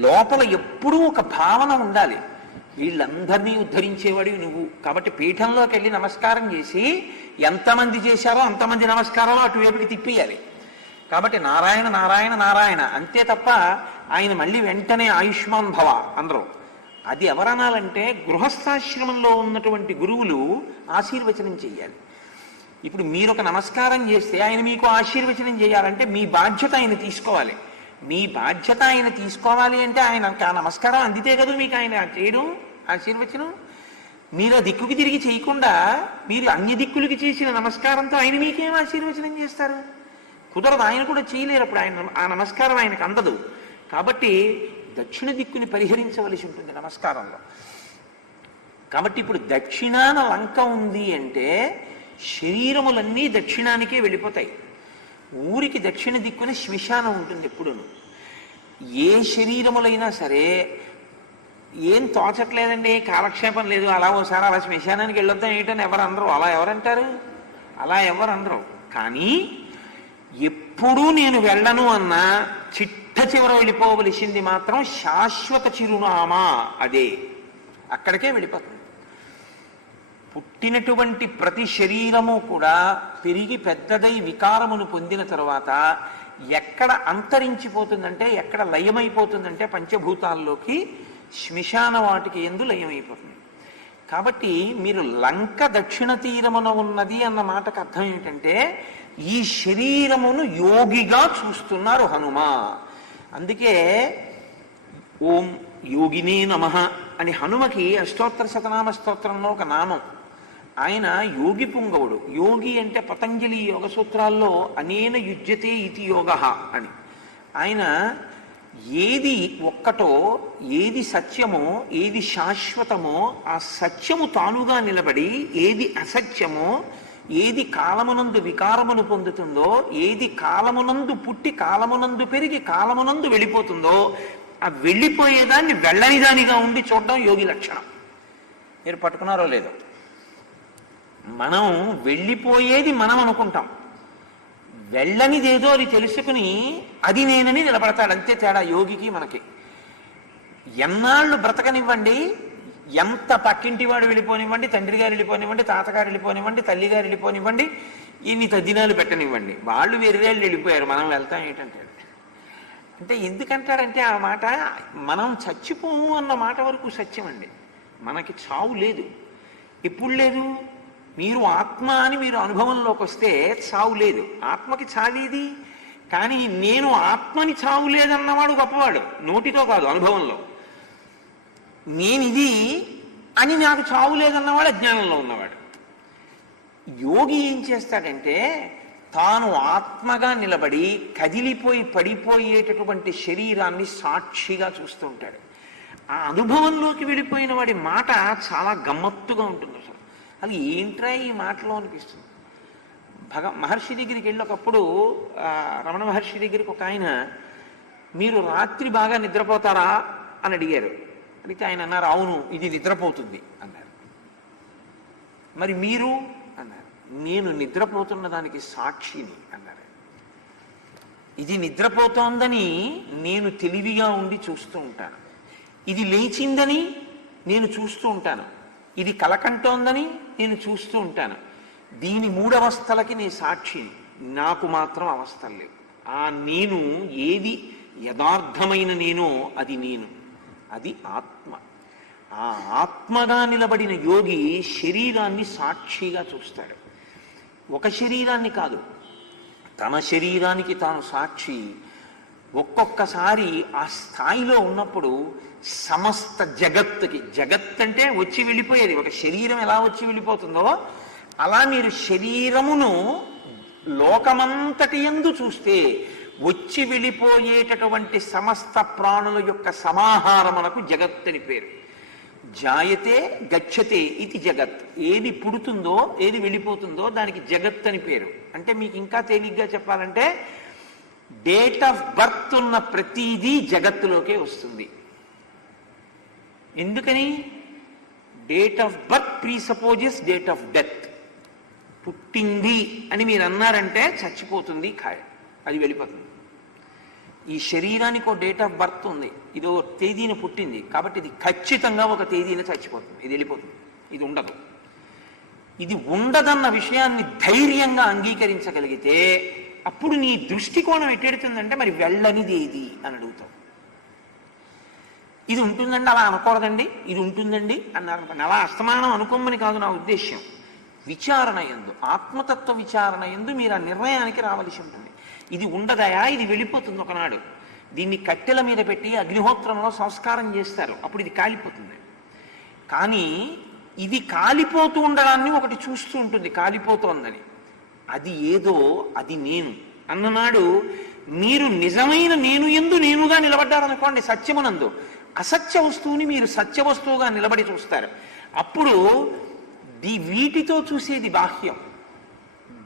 లోపల ఎప్పుడూ ఒక భావన ఉండాలి. వీళ్ళందరినీ ఉద్ధరించేవాడివి నువ్వు, కాబట్టి పీఠంలోకి వెళ్ళి నమస్కారం చేసి ఎంతమంది చేశారో అంతమంది నమస్కారాలు అటువైపుకి తిప్పేయాలి. కాబట్టి నారాయణ నారాయణ నారాయణ అంతే తప్ప ఆయన మళ్ళీ వెంటనే ఆయుష్మాన్ భవ అందరూ. అది ఎవరనాలంటే గృహస్థాశ్రమంలో ఉన్నటువంటి గురువులు ఆశీర్వచనం చెయ్యాలి. ఇప్పుడు మీరు ఒక నమస్కారం చేస్తే ఆయన మీకు ఆశీర్వచనం చేయాలంటే మీ బాధ్యత ఆయన తీసుకోవాలి. మీ బాధ్యత ఆయన తీసుకోవాలి అంటే ఆయన ఆ నమస్కారం అందితే కదా మీకు ఆయన చేయడం ఆశీర్వచనం. మీరు ఆ దిక్కుకి తిరిగి చేయకుండా మీరు అన్ని దిక్కులకి చేసిన నమస్కారంతో ఆయన మీకేం ఆశీర్వచనం చేస్తారు? కుదరదు. ఆయన కూడా చేయలేరు. అప్పుడు ఆయన ఆ నమస్కారం ఆయనకు అందదు. కాబట్టి దక్షిణ దిక్కుని పరిహరించవలసి ఉంటుంది నమస్కారంలో. కాబట్టి ఇప్పుడు దక్షిణాన లంక ఉంది అంటే శరీరములన్నీ దక్షిణానికే వెళ్ళిపోతాయి. ఊరికి దక్షిణ దిక్కున శ్మశానం ఉంటుంది ఎప్పుడును. ఏ శరీరములైనా సరే ఏం తోచట్లేదండి, కాలక్షేపం లేదు, అలా ఓసారి అలా శ్మశానానికి వెళ్ళొద్దాం ఏంటని ఎవరు అనరు. అలా ఎవరంటారు? అలా ఎవరు అనరు. కానీ ఎప్పుడూ నేను వెళ్ళను అన్నా చిట్ట చివర వెళ్ళిపోవలసింది మాత్రం శాశ్వత చిరునామా అదే, అక్కడికే వెళ్ళిపోతుంది. పుట్టినటువంటి ప్రతి శరీరము కూడా పెరిగి పెద్దదై వికారమును పొందిన తరువాత ఎక్కడ అంతరించిపోతుందంటే, ఎక్కడ లయమైపోతుందంటే పంచభూతాల్లోకి శ్మశాన వాటికి ఎందు లయమైపోతుంది. కాబట్టి మీరు లంక దక్షిణ తీరమున ఉన్నది అన్న మాటకు అర్థం ఏమిటంటే ఈ శరీరమును యోగిగా చూస్తున్నారు హనుమ. అందుకే ఓం యోగినే నమః అని హనుమకి అష్టోత్తర శతనామ స్తోత్రంలో ఒక నామం. ఆయన యోగి పుంగవుడు. యోగి అంటే పతంజలి యోగ సూత్రాల్లో అనేన యుజ్యతే ఇతి యోగ అని. ఆయన ఏది ఒక్కటో, ఏది సత్యమో, ఏది శాశ్వతమో ఆ సత్యము తానుగా నిలబడి, ఏది అసత్యమో, ఏది కాలమునందు వికారమును పొందుతుందో, ఏది కాలమునందు పుట్టి కాలమునందు పెరిగి కాలమునందు వెళ్ళిపోతుందో ఆ వెళ్ళిపోయేదాన్ని వెళ్ళని దానిగా ఉండి చూడడం యోగి లక్షణం. మీరు పట్టుకున్నారో లేదో? మనం వెళ్ళిపోయేది మనం అనుకుంటాం, వెళ్ళనిదేదో అది తెలుసుకుని అది నేనని నిలబడతాడు. అంతే తేడా యోగికి మనకి. ఎన్నాళ్ళు బ్రతకనివ్వండి, ఎంత పక్కింటి వాడు వెళ్ళిపోనివ్వండి, తండ్రి గారు వెళ్ళిపోనివ్వండి, తాతగారు వెళ్ళిపోనివ్వండి, తల్లిగారు వెళ్ళిపోనివ్వండి, ఇన్ని తద్దినాలు పెట్టనివ్వండి, వాళ్ళు వేరేళ్ళు వెళ్ళిపోయారు, మనం వెళ్తాం ఏంటంటే. అంటే ఎందుకంటాడంటే ఆ మాట మనం చచ్చిపోము అన్న మాట వరకు సత్యం అండి. మనకి చావు లేదు. ఎప్పుడు లేదు? మీరు ఆత్మ అని మీరు అనుభవంలోకి వస్తే చావు లేదు. ఆత్మకి చావేది. కానీ నేను ఆత్మని చావు లేదన్నవాడు గొప్పవాడు, నోటితో కాదు అనుభవంలో. నేనిది అని నాకు చావు లేదన్నవాడు అజ్ఞానంలో ఉన్నవాడు. యోగి ఏం చేస్తాడంటే తాను ఆత్మగా నిలబడి కదిలిపోయి పడిపోయేటటువంటి శరీరాన్ని సాక్షిగా చూస్తూ ఉంటాడు. ఆ అనుభవంలోకి వెళ్ళిపోయిన వాడి మాట చాలా గమ్మత్తుగా ఉంటుంది. అసలు అది ఏంట్రా ఈ మాటలో అనిపిస్తుంది. మహర్షి దగ్గరికి వెళ్ళినప్పుడు రమణ మహర్షి దగ్గరికి ఒక ఆయన, మీరు రాత్రి బాగా నిద్రపోతారా అని అడిగారు. అడిగితే ఆయన అన్నారు, అవును ఇది నిద్రపోతుంది అన్నారు. మరి మీరు అన్నారు, నేను నిద్రపోతున్న దానికి సాక్షిని అన్నారు. ఇది నిద్రపోతోందని నేను తెలివిగా ఉండి చూస్తూ ఉంటాను, ఇది లేచిందని నేను చూస్తూ ఉంటాను, ఇది కలకంటోందని నేను చూస్తూ ఉంటాను. దీని మూడవస్థలకి నేను సాక్షిని, నాకు మాత్రం అవస్థలు లేవు. ఆ నేను ఏది యథార్థమైన నేనో అది నేను, అది ఆత్మ. ఆ ఆత్మగా నిలబడిన యోగి శరీరాన్ని సాక్షిగా చూస్తాడు. ఒక శరీరాన్ని కాదు, తన శరీరానికి తాను సాక్షి. ఒక్కొక్కసారి ఆ స్థాయిలో ఉన్నప్పుడు సమస్త జగత్తుకి, జగత్ అంటే వచ్చి వెళ్ళిపోయేది, ఒక శరీరం ఎలా వచ్చి వెళ్ళిపోతుందో అలా మీరు శరీరమును లోకమంతటి యందు చూస్తే వచ్చి వెళ్ళిపోయేటటువంటి సమస్త ప్రాణుల యొక్క సమాహారమునకు జగత్ అని పేరు. జాయతే గచ్చతే ఇది జగత్. ఏది పుడుతుందో ఏది వెళ్ళిపోతుందో దానికి జగత్ అని పేరు. అంటే మీకు ఇంకా తేలిగ్గా చెప్పాలంటే డేట్ ఆఫ్ బర్త్ ఉన్న ప్రతిదీ జగత్తులోకే వస్తుంది. ఎందుకని? Date of birth presupposes date of death. పుట్టింది అని మీరు అన్నారంటే చచ్చిపోతుంది ఖాయం, అది వెళ్ళిపోతుంది. ఈ శరీరానికి ఒక డేట్ ఆఫ్ బర్త్ ఉంది, ఇది ఒక తేదీన పుట్టింది కాబట్టి ఇది ఖచ్చితంగా ఒక తేదీన చచ్చిపోతుంది, ఇది వెళ్ళిపోతుంది, ఇది ఉండదు. ఇది ఉండదన్న విషయాన్ని ధైర్యంగా అంగీకరించగలిగితే అప్పుడు నీ దృష్టికోణం ఎట్టెడుతుందంటే మరి వెళ్ళనిది ఏది అని అడుగుతావు. ఇది ఉంటుందండి అలా అనకూడదండి, ఇది ఉంటుందండి అన్నారు. అలా అస్తమానం అనుకోమని కాదు నా ఉద్దేశ్యం. విచారణ యందు, ఆత్మతత్వ విచారణ యందు మీరు ఆ నిర్ణయానికి రావలసి ఉంటుంది. ఇది ఉండదయా, ఇది వెళ్ళిపోతుంది ఒకనాడు. దీన్ని కట్టెల మీద పెట్టి అగ్నిహోత్రంలో సంస్కారం చేస్తారు, అప్పుడు ఇది కాలిపోతుంది. కానీ ఇది కాలిపోతూ ఉండడాన్ని ఒకటి చూస్తూ ఉంటుంది, కాలిపోతోందని. అది ఏదో అది నేను అన్ననాడు మీరు నిజమైన నేను యందు నేనుగా నిలబడ్డారనుకోండి, సత్యమునందు అసత్య వస్తువుని మీరు సత్య వస్తువుగా నిలబడి చూస్తారు. అప్పుడు వీటితో చూసేది బాహ్యం,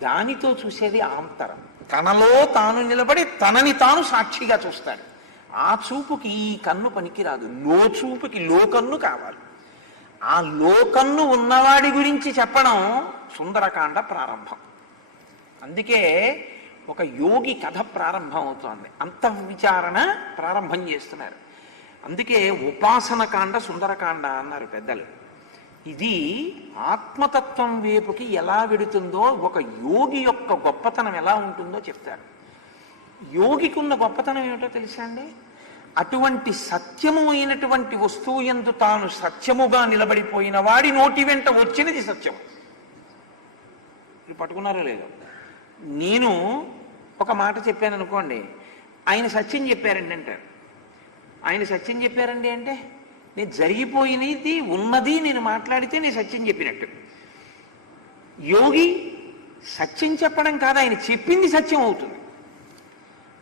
దానితో చూసేది ఆంతరం. తనలో తాను నిలబడి తనని తాను సాక్షిగా చూస్తాడు. ఆ చూపుకి ఈ కన్ను పనికిరాదు, లో చూపుకి లోకన్ను కావాలి. ఆ లోకన్ను ఉన్నవాడి గురించి చెప్పడం సుందరకాండ ప్రారంభం. అందుకే ఒక యోగి కథ ప్రారంభం అవుతోంది, అంతఃవిచారణ ప్రారంభం చేస్తున్నారు. అందుకే ఉపాసన కాండ సుందరకాండ అన్నారు పెద్దలు. ఇది ఆత్మతత్వం వైపుకి ఎలా వెడుతుందో, ఒక యోగి యొక్క గొప్పతనం ఎలా ఉంటుందో చెప్తారు. యోగికి ఉన్న గొప్పతనం ఏమిటో తెలుసా అండి? అటువంటి సత్యము అయినటువంటి వస్తువు యందు తాను సత్యముగా నిలబడిపోయిన వాడి నోటి వెంట వచ్చినది సత్యం. మీరు పట్టుకున్నారో లేదో? నేను ఒక మాట చెప్పాను అనుకోండి, ఆయన సత్యం చెప్పారండి అంటారు. ఆయన సత్యం చెప్పారండి అంటే నేను జరిగిపోయినది ఉన్నది నేను మాట్లాడితే నేను సత్యం చెప్పినట్టు. యోగి సత్యం చెప్పడం కాదు, ఆయన చెప్పింది సత్యం అవుతుంది.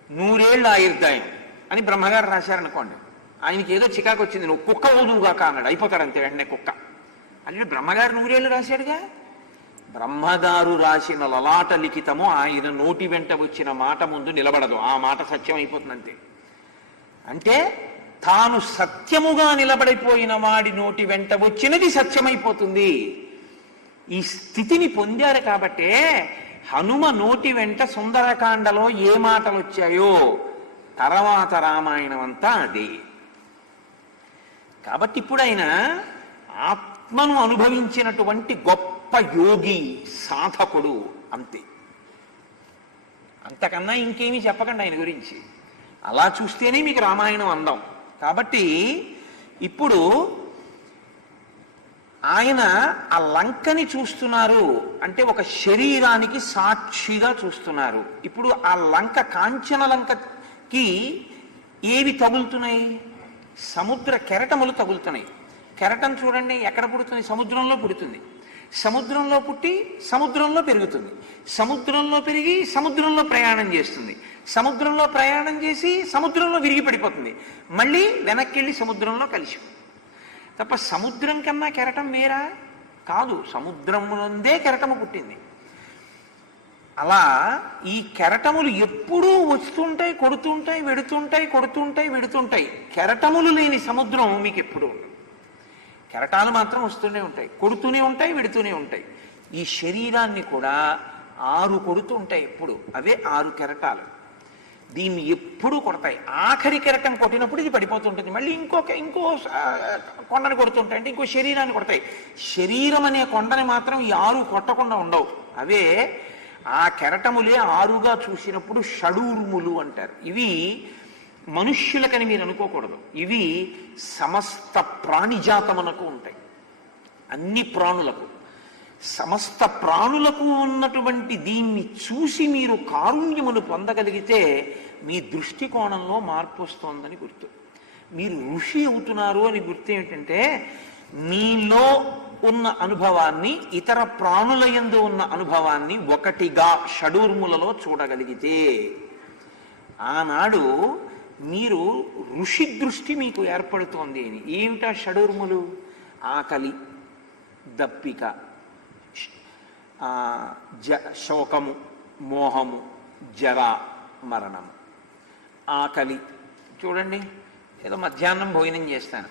100 ఏళ్ళ ఆయుర్దాయం అని బ్రహ్మగారు రాశారనుకోండి, ఆయనకి ఏదో చికాకు వచ్చింది, నువ్వు కుక్క ఓదువుగాక అన్నాడు, అయిపోతాడు అంతే వెంటనే కుక్క. అంటే బ్రహ్మగారు 100 ఏళ్ళు రాశాడుగా. బ్రహ్మగారు రాసిన లలాట లిఖితము ఆయన నోటి వెంట వచ్చిన మాట ముందు నిలబడదు, ఆ మాట సత్యం అయిపోతుంది అంతే. అంటే తాను సత్యముగా నిలబడిపోయిన వాడి నోటి వెంట వచ్చినది సత్యమైపోతుంది. ఈ స్థితిని పొందారు కాబట్టే హనుమ నోటి వెంట సుందరకాండలో ఏ మాటలు వచ్చాయో తర్వాత రామాయణం అంతా అదే. కాబట్టి ఇప్పుడు ఆయన ఆత్మను అనుభవించినటువంటి గొప్ప యోగి, సాధకుడు, అంతే. అంతకన్నా ఇంకేమీ చెప్పకండి ఆయన గురించి. అలా చూస్తేనే మీకు రామాయణం అందం. కాబట్టి ఇప్పుడు ఆయన ఆ లంకని చూస్తున్నారు అంటే ఒక శరీరానికి సాక్షిగా చూస్తున్నారు. ఇప్పుడు ఆ లంక, కాంచన లంకకి ఏవి తగులుతున్నాయి? సముద్ర కెరటములు తగులుతున్నాయి. కెరటం చూడండి ఎక్కడ పుడుతుంది? సముద్రంలో పుడుతుంది. సముద్రంలో పుట్టి సముద్రంలో పెరుగుతుంది, సముద్రంలో పెరిగి సముద్రంలో ప్రయాణం చేస్తుంది, సముద్రంలో ప్రయాణం చేసి సముద్రంలో విరిగి పడిపోతుంది, మళ్ళీ వెనక్కి వెళ్ళి సముద్రంలో కలిసి. తప్ప సముద్రం కన్నా కెరటం వేరా కాదు, సముద్రమునందే కెరటము పుట్టింది. అలా ఈ కెరటములు ఎప్పుడూ వస్తుంటాయి, కొడుతుంటాయి, వెడుతుంటాయి, కొడుతుంటాయి, వెడుతుంటాయి. కెరటములు లేని సముద్రం మీకు ఎప్పుడు ఉండదు. కెరటాలు మాత్రం వస్తూనే ఉంటాయి, కొడుతూనే ఉంటాయి, వెడుతూనే ఉంటాయి. ఈ శరీరాన్ని కూడా 6 కొడుతూ ఉంటాయి ఎప్పుడు, అవే 6 కెరటాలు. దీన్ని ఎప్పుడూ కొడతాయి. ఆఖరి కెరటం కొట్టినప్పుడు ఇది పడిపోతుంటుంది, మళ్ళీ ఇంకో కొండని కొడుతుంటాయి, అంటే ఇంకో శరీరాన్ని కొడతాయి. శరీరం అనే కొండని మాత్రం ఈ 6 కొట్టకుండా ఉండవు. అవే ఆ కెరటములే 6గా చూసినప్పుడు షడూర్ములు అంటారు. ఇవి మనుష్యులకని మీరు అనుకోకూడదు, ఇవి సమస్త ప్రాణిజాతమునకు ఉంటాయి. అన్ని ప్రాణులకు, సమస్త ప్రాణులకు ఉన్నటువంటి దీన్ని చూసి మీరు కారుణ్యమును పొందగలిగితే మీ దృష్టికోణంలో మార్పు వస్తోందని గుర్తు. మీరు ఋషి అవుతున్నారు అని గుర్తు ఏమిటంటే మీలో ఉన్న అనుభవాన్ని ఇతర ప్రాణుల యందు ఉన్న అనుభవాన్ని ఒకటిగా షడూర్ములలో చూడగలిగితే ఆనాడు మీరు ఋషి దృష్టి మీకు ఏర్పడుతోంది అని. ఏమిటా షడూర్ములు? ఆకలి, దప్పిక, శోకము, మోహము, జర, మరణము. ఆకలి చూడండి, ఏదో మధ్యాహ్నం భోజనం చేస్తాను,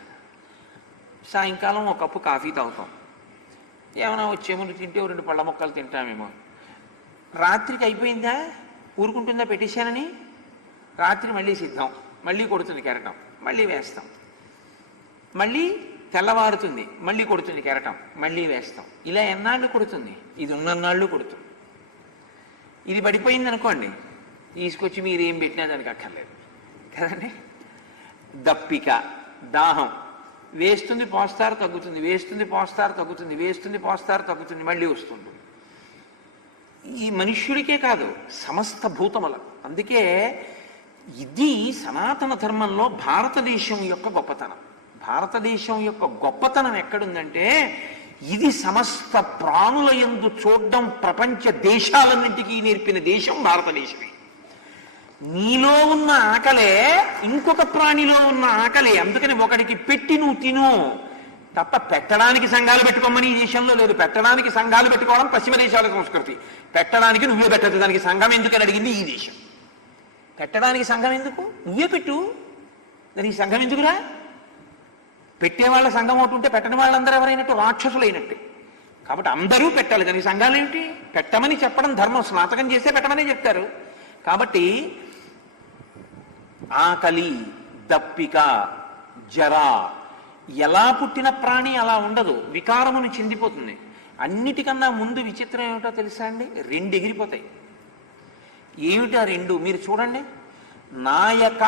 సాయంకాలం ఒక కప్పు కాఫీ తాగుతాం, ఏమైనా వచ్చే ముందు తింటే 2 పళ్ళ మొక్కలు తింటామేమో. రాత్రికి అయిపోయిందా, ఊరుకుంటుందా పెట్టేశానని? రాత్రి మళ్ళీ సిద్ధం, మళ్ళీ కొడుతుంది కెరటం, మళ్ళీ వేస్తాం, మళ్ళీ తెల్లవారుతుంది, మళ్ళీ కొడుతుంది కెరటం, మళ్ళీ వేస్తాం. ఇలా ఎన్నాళ్ళు కొడుతుంది? ఇది ఉన్నన్నాళ్ళు కొడుతుంది. ఇది పడిపోయింది అనుకోండి, తీసుకొచ్చి మీరు ఏం పెట్టినా దానికి అక్కర్లేదు కదండి. దప్పిక, దాహం, వేస్తుంది పోస్తారు తగ్గుతుంది, వేస్తుంది పోస్తారు తగ్గుతుంది, వేస్తుంది పోస్తారు తగ్గుతుంది, మళ్ళీ వస్తుంది. ఈ మనుష్యుడికే కాదు, సమస్త భూతముల. అందుకే ఇది సనాతన ధర్మంలో భారతదేశం యొక్క గొప్పతనం. భారతదేశం యొక్క గొప్పతనం ఎక్కడుందంటే, ఇది సమస్త ప్రాణుల యందు చూడడం ప్రపంచ దేశాలన్నింటికీ నేర్పిన దేశం భారతదేశమే. నీలో ఉన్న ఆకలే ఇంకొక ప్రాణిలో ఉన్న ఆకలే. అందుకని ఒకడికి పెట్టి నువ్వు తిను తప్ప పెట్టడానికి సంఘాలు పెట్టుకోమని ఈ దేశంలో లేదు. పెట్టడానికి సంఘాలు పెట్టుకోవడం పశ్చిమ దేశాల సంస్కృతి. పెట్టడానికి నువ్వే పెట్టద్దు, దానికి సంఘం ఎందుకని అడిగింది ఈ దేశం. పెట్టడానికి సంఘం ఎందుకు? నువ్వే పెట్టు, దానికి సంఘం ఎందుకురా? పెట్టేవాళ్ళ సంఘం ఒకటి ఉంటే పెట్టని వాళ్ళందరూ ఎవరైనట్టు రాక్షసులైనట్టు. కాబట్టి అందరూ పెట్టాలి, దానికి సంఘాలు ఏమిటి? పెట్టమని చెప్పడం ధర్మం. స్నాతకం చేస్తే పెట్టమని చెప్తారు. కాబట్టి ఆకలి, దప్పిక, జర, ఎలా పుట్టిన ప్రాణి అలా ఉండదు, వికారమును చెందిపోతుంది. అన్నిటికన్నా ముందు విచిత్రం ఏమిటో తెలుసా అండి? 2 ఎగిరిపోతాయి. ఏమిటా 2? మీరు చూడండి. నాయక,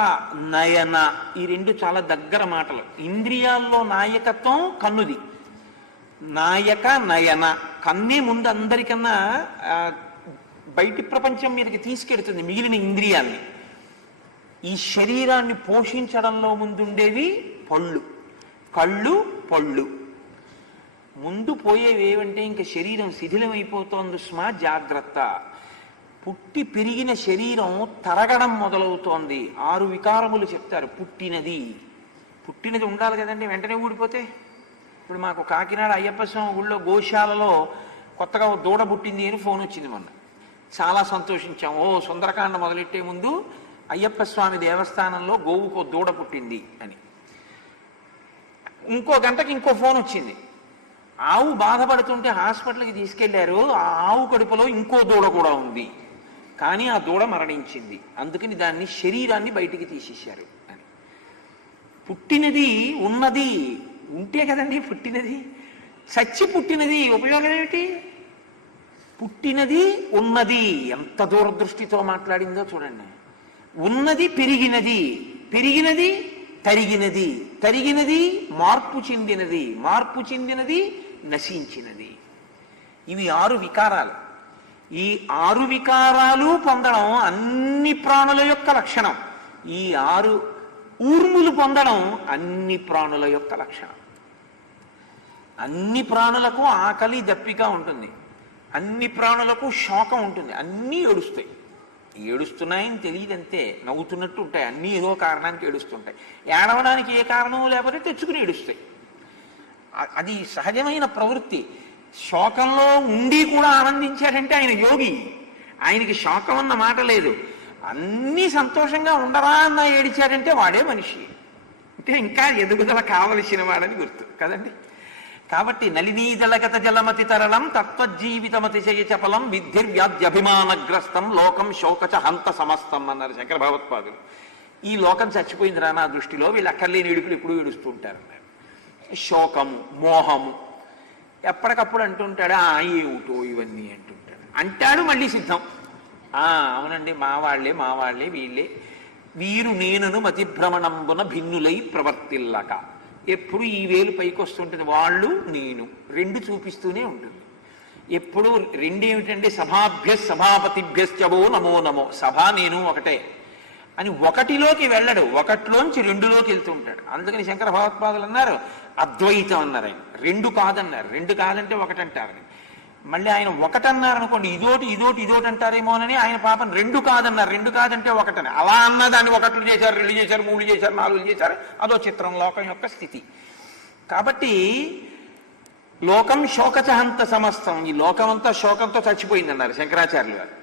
నయన, ఈ 2 చాలా దగ్గర మాటలు. ఇంద్రియాల్లో నాయకత్వం కన్నుది. నాయక, నయన. కన్నే ముందు అందరికన్నా బయటి ప్రపంచం మీదకి తీసుకెడుతుంది మిగిలిన ఇంద్రియాల్ని. ఈ శరీరాన్ని పోషించడంలో ముందుండేవి పళ్ళు, కళ్ళు, పళ్ళు. ముందు పోయేవి ఏవంటే, ఇంకా శరీరం శిథిలమైపోతోంది స్మా, జాగ్రత్త. పుట్టి పెరిగిన శరీరం తరగడం మొదలవుతోంది. 6 వికారములు చెప్తారు. పుట్టినది ఉండాలి కదండి, వెంటనే ఊడిపోతే. ఇప్పుడు మాకు కాకినాడ అయ్యప్ప స్వామి గుళ్ళో గోశాలలో కొత్తగా దూడ పుట్టింది అని ఫోన్ వచ్చింది మొన్న. చాలా సంతోషించాం. సుందరకాండ మొదలెట్టే ముందు అయ్యప్ప స్వామి దేవస్థానంలో గోవుకో దూడ పుట్టింది అని. ఇంకో గంటకి ఇంకో ఫోన్ వచ్చింది. ఆవు బాధపడుతుంటే హాస్పిటల్కి తీసుకెళ్లారు. ఆ ఆవు కడుపులో ఇంకో దూడ కూడా ఉంది, కానీ ఆ దూడ మరణించింది, అందుకని దాన్ని శరీరాన్ని బయటికి తీసేశారు అని. పుట్టినది ఉన్నది ఉంటే కదండి పుట్టినది. చచ్చి పుట్టినది ఉపయోగం ఏమిటి? పుట్టినది ఉన్నది. ఎంత దూరదృష్టితో మాట్లాడిందో చూడండి. ఉన్నది పెరిగినది, పెరిగినది తరిగినది, తరిగినది మార్పు చెందినది, మార్పు చెందినది నశించినది. ఇవి 6 వికారాలు. ఈ 6 వికారాలు పొందడం అన్ని ప్రాణుల యొక్క లక్షణం. ఈ 6 ఊర్ములు పొందడం అన్ని ప్రాణుల యొక్క లక్షణం. అన్ని ప్రాణులకు ఆకలి, దప్పిక ఉంటుంది. అన్ని ప్రాణులకు శోకం ఉంటుంది. అన్నీ ఏడుస్తాయి. ఏడుస్తున్నాయని తెలియదంతే, నవ్వుతున్నట్టు ఉంటాయి. అన్నీ ఏదో కారణానికి ఏడుస్తుంటాయి. ఏడవడానికి ఏ కారణం లేకపోతే తెచ్చుకుని ఏడుస్తాయి. అది సహజమైన ప్రవృత్తి. శోకంలో ఉండి కూడా ఆనందించాడంటే ఆయన యోగి. ఆయనకి శోకం అన్న మాట లేదు. అన్నీ సంతోషంగా ఉండరా అన్న ఏడిచాడంటే వాడే మనిషి. అంటే ఇంకా ఎదుగుదల కావలసిన వాడని గుర్తు కదండి. కాబట్టి నలినీజలగత జలమతి తరళం తత్వజీవితమతిశయ చపలం విద్ధిర్వ్యాధ్యభిమానగ్రస్తం లోకం శోకచ హంత సమస్తం అన్నారు శంకర భగవత్పాదులు. ఈ లోకం చచ్చిపోయిందిరా నా దృష్టిలో, వీళ్ళు అక్కర్లేని ఏడుపులు ఎప్పుడు ఏడుస్తూ ఉంటారు. శోకము, మోహము ఎప్పటికప్పుడు అంటుంటాడు. ఏమిటో ఇవన్నీ అంటుంటాడు. అంటాడు మళ్ళీ సిద్ధం. అవునండి, మా వాళ్ళే వీళ్ళే వీరు నేనను మతిభ్రమణంబున భిన్నులై ప్రవర్తిల్లక. ఎప్పుడు ఈ వేలు పైకి వస్తుంటుంది, వాళ్ళు నేను 2 చూపిస్తూనే ఉంటుంది. ఎప్పుడు 2 ఏమిటంటే సభాభ్య సభాపతిభ్యశ్చవో నమో నమో. సభ నేను ఒకటే, అని ఒకటిలోకి వెళ్ళడు, ఒకటిలోంచి రెండులోకి వెళ్తూ ఉంటాడు. అందుకని శంకర భగవత్పాదులు అన్నారు అద్వైతం అన్నారు, ఆయన రెండు కాదన్నారు. రెండు కాదంటే ఒకటంటారు. మళ్ళీ ఆయన ఒకటన్నారు అనుకోండి, ఇదోటి ఇదోటి ఇదోటి అంటారేమోనని ఆయన పాపం రెండు కాదన్నారు. రెండు కాదంటే ఒకటని అలా అన్న దాన్ని ఒకట్లు చేశారు, రెండు చేశారు, మూడు చేశారు, నాలుగు చేశారు. అదో చిత్రం లోకం యొక్క స్థితి. కాబట్టి లోకం శోకచహంత సమస్తం, ఈ లోకమంతా శోకంతో చచ్చిపోయిందన్నారు శంకరాచార్యులు గారు.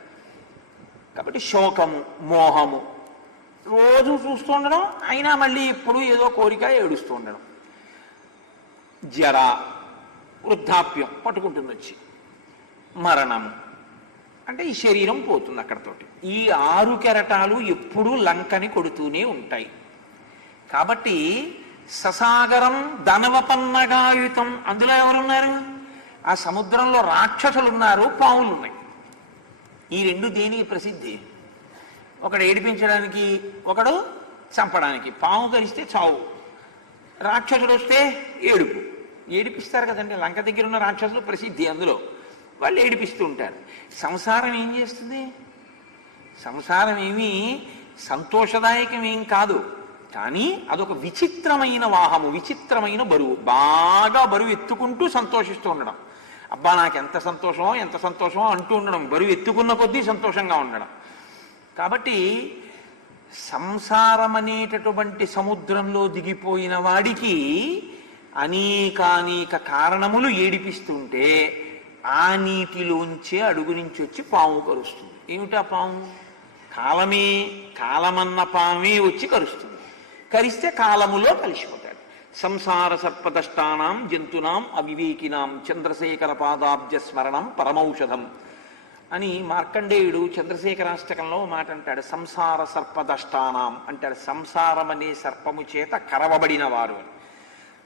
కాబట్టి శోకము, మోహము రోజు చూస్తూ ఉండడం, అయినా మళ్ళీ ఇప్పుడు ఏదో కోరిక ఏడుస్తూ ఉండడం, జర, వృద్ధాప్యం పట్టుకుంటుంది వచ్చి, మరణము అంటే ఈ శరీరం పోతుంది అక్కడతోటి. ఈ 6 కెరటాలు ఎప్పుడూ లంకని కొడుతూనే ఉంటాయి. కాబట్టి ససాగరం ధనవపన్నగాయుతం, అందులో ఎవరున్నారు? ఆ సముద్రంలో రాక్షసులు ఉన్నారు, పావులు ఉన్నాయి. ఈ రెండు దేనికి ప్రసిద్ధి? ఒకడు ఏడిపించడానికి, ఒకడు చంపడానికి. పాము కరిస్తే చావు, రాక్షసుడు వస్తే ఏడుపు. ఏడిపిస్తారు కదండి, లంక దగ్గర ఉన్న రాక్షసులు ప్రసిద్ధి. అందులో వాళ్ళు ఏడిపిస్తూ ఉంటారు. సంసారం ఏం చేస్తుంది? సంసారం ఏమీ సంతోషదాయకం ఏం కాదు, కానీ అదొక విచిత్రమైన వాహము, విచిత్రమైన బరువు. బాగా బరువు ఎత్తుకుంటూ సంతోషిస్తూ ఉండడం. అబ్బా నాకు ఎంత సంతోషమో ఎంత సంతోషమో అంటూ ఉండడం, బరువు ఎత్తుకున్న కొద్దీ సంతోషంగా ఉండడం. కాబట్టి సంసారం అనేటటువంటి సముద్రంలో దిగిపోయిన వాడికి అనేకానేక కారణములు ఏడిపిస్తుంటే ఆ నీటిలోంచే అడుగు నుంచి వచ్చి పాము కరుస్తుంది. ఏమిటా పాము? కాలమే, కాలమన్న పామే వచ్చి కరుస్తుంది. కరిస్తే కాలములో కలిసిపోతాడు. సంసార సర్పదష్టానాం జంతునాం అవివేకినాం చంద్రశేఖర పాదాబ్జ స్మరణం పరమౌషధం అని మార్కండేయుడు చంద్రశేఖరాష్టకంలో మాట అంటాడు. సంసార సర్పదష్టానాం అంటాడు, సంసారం అనే సర్పము చేత కరవబడిన వారు అని.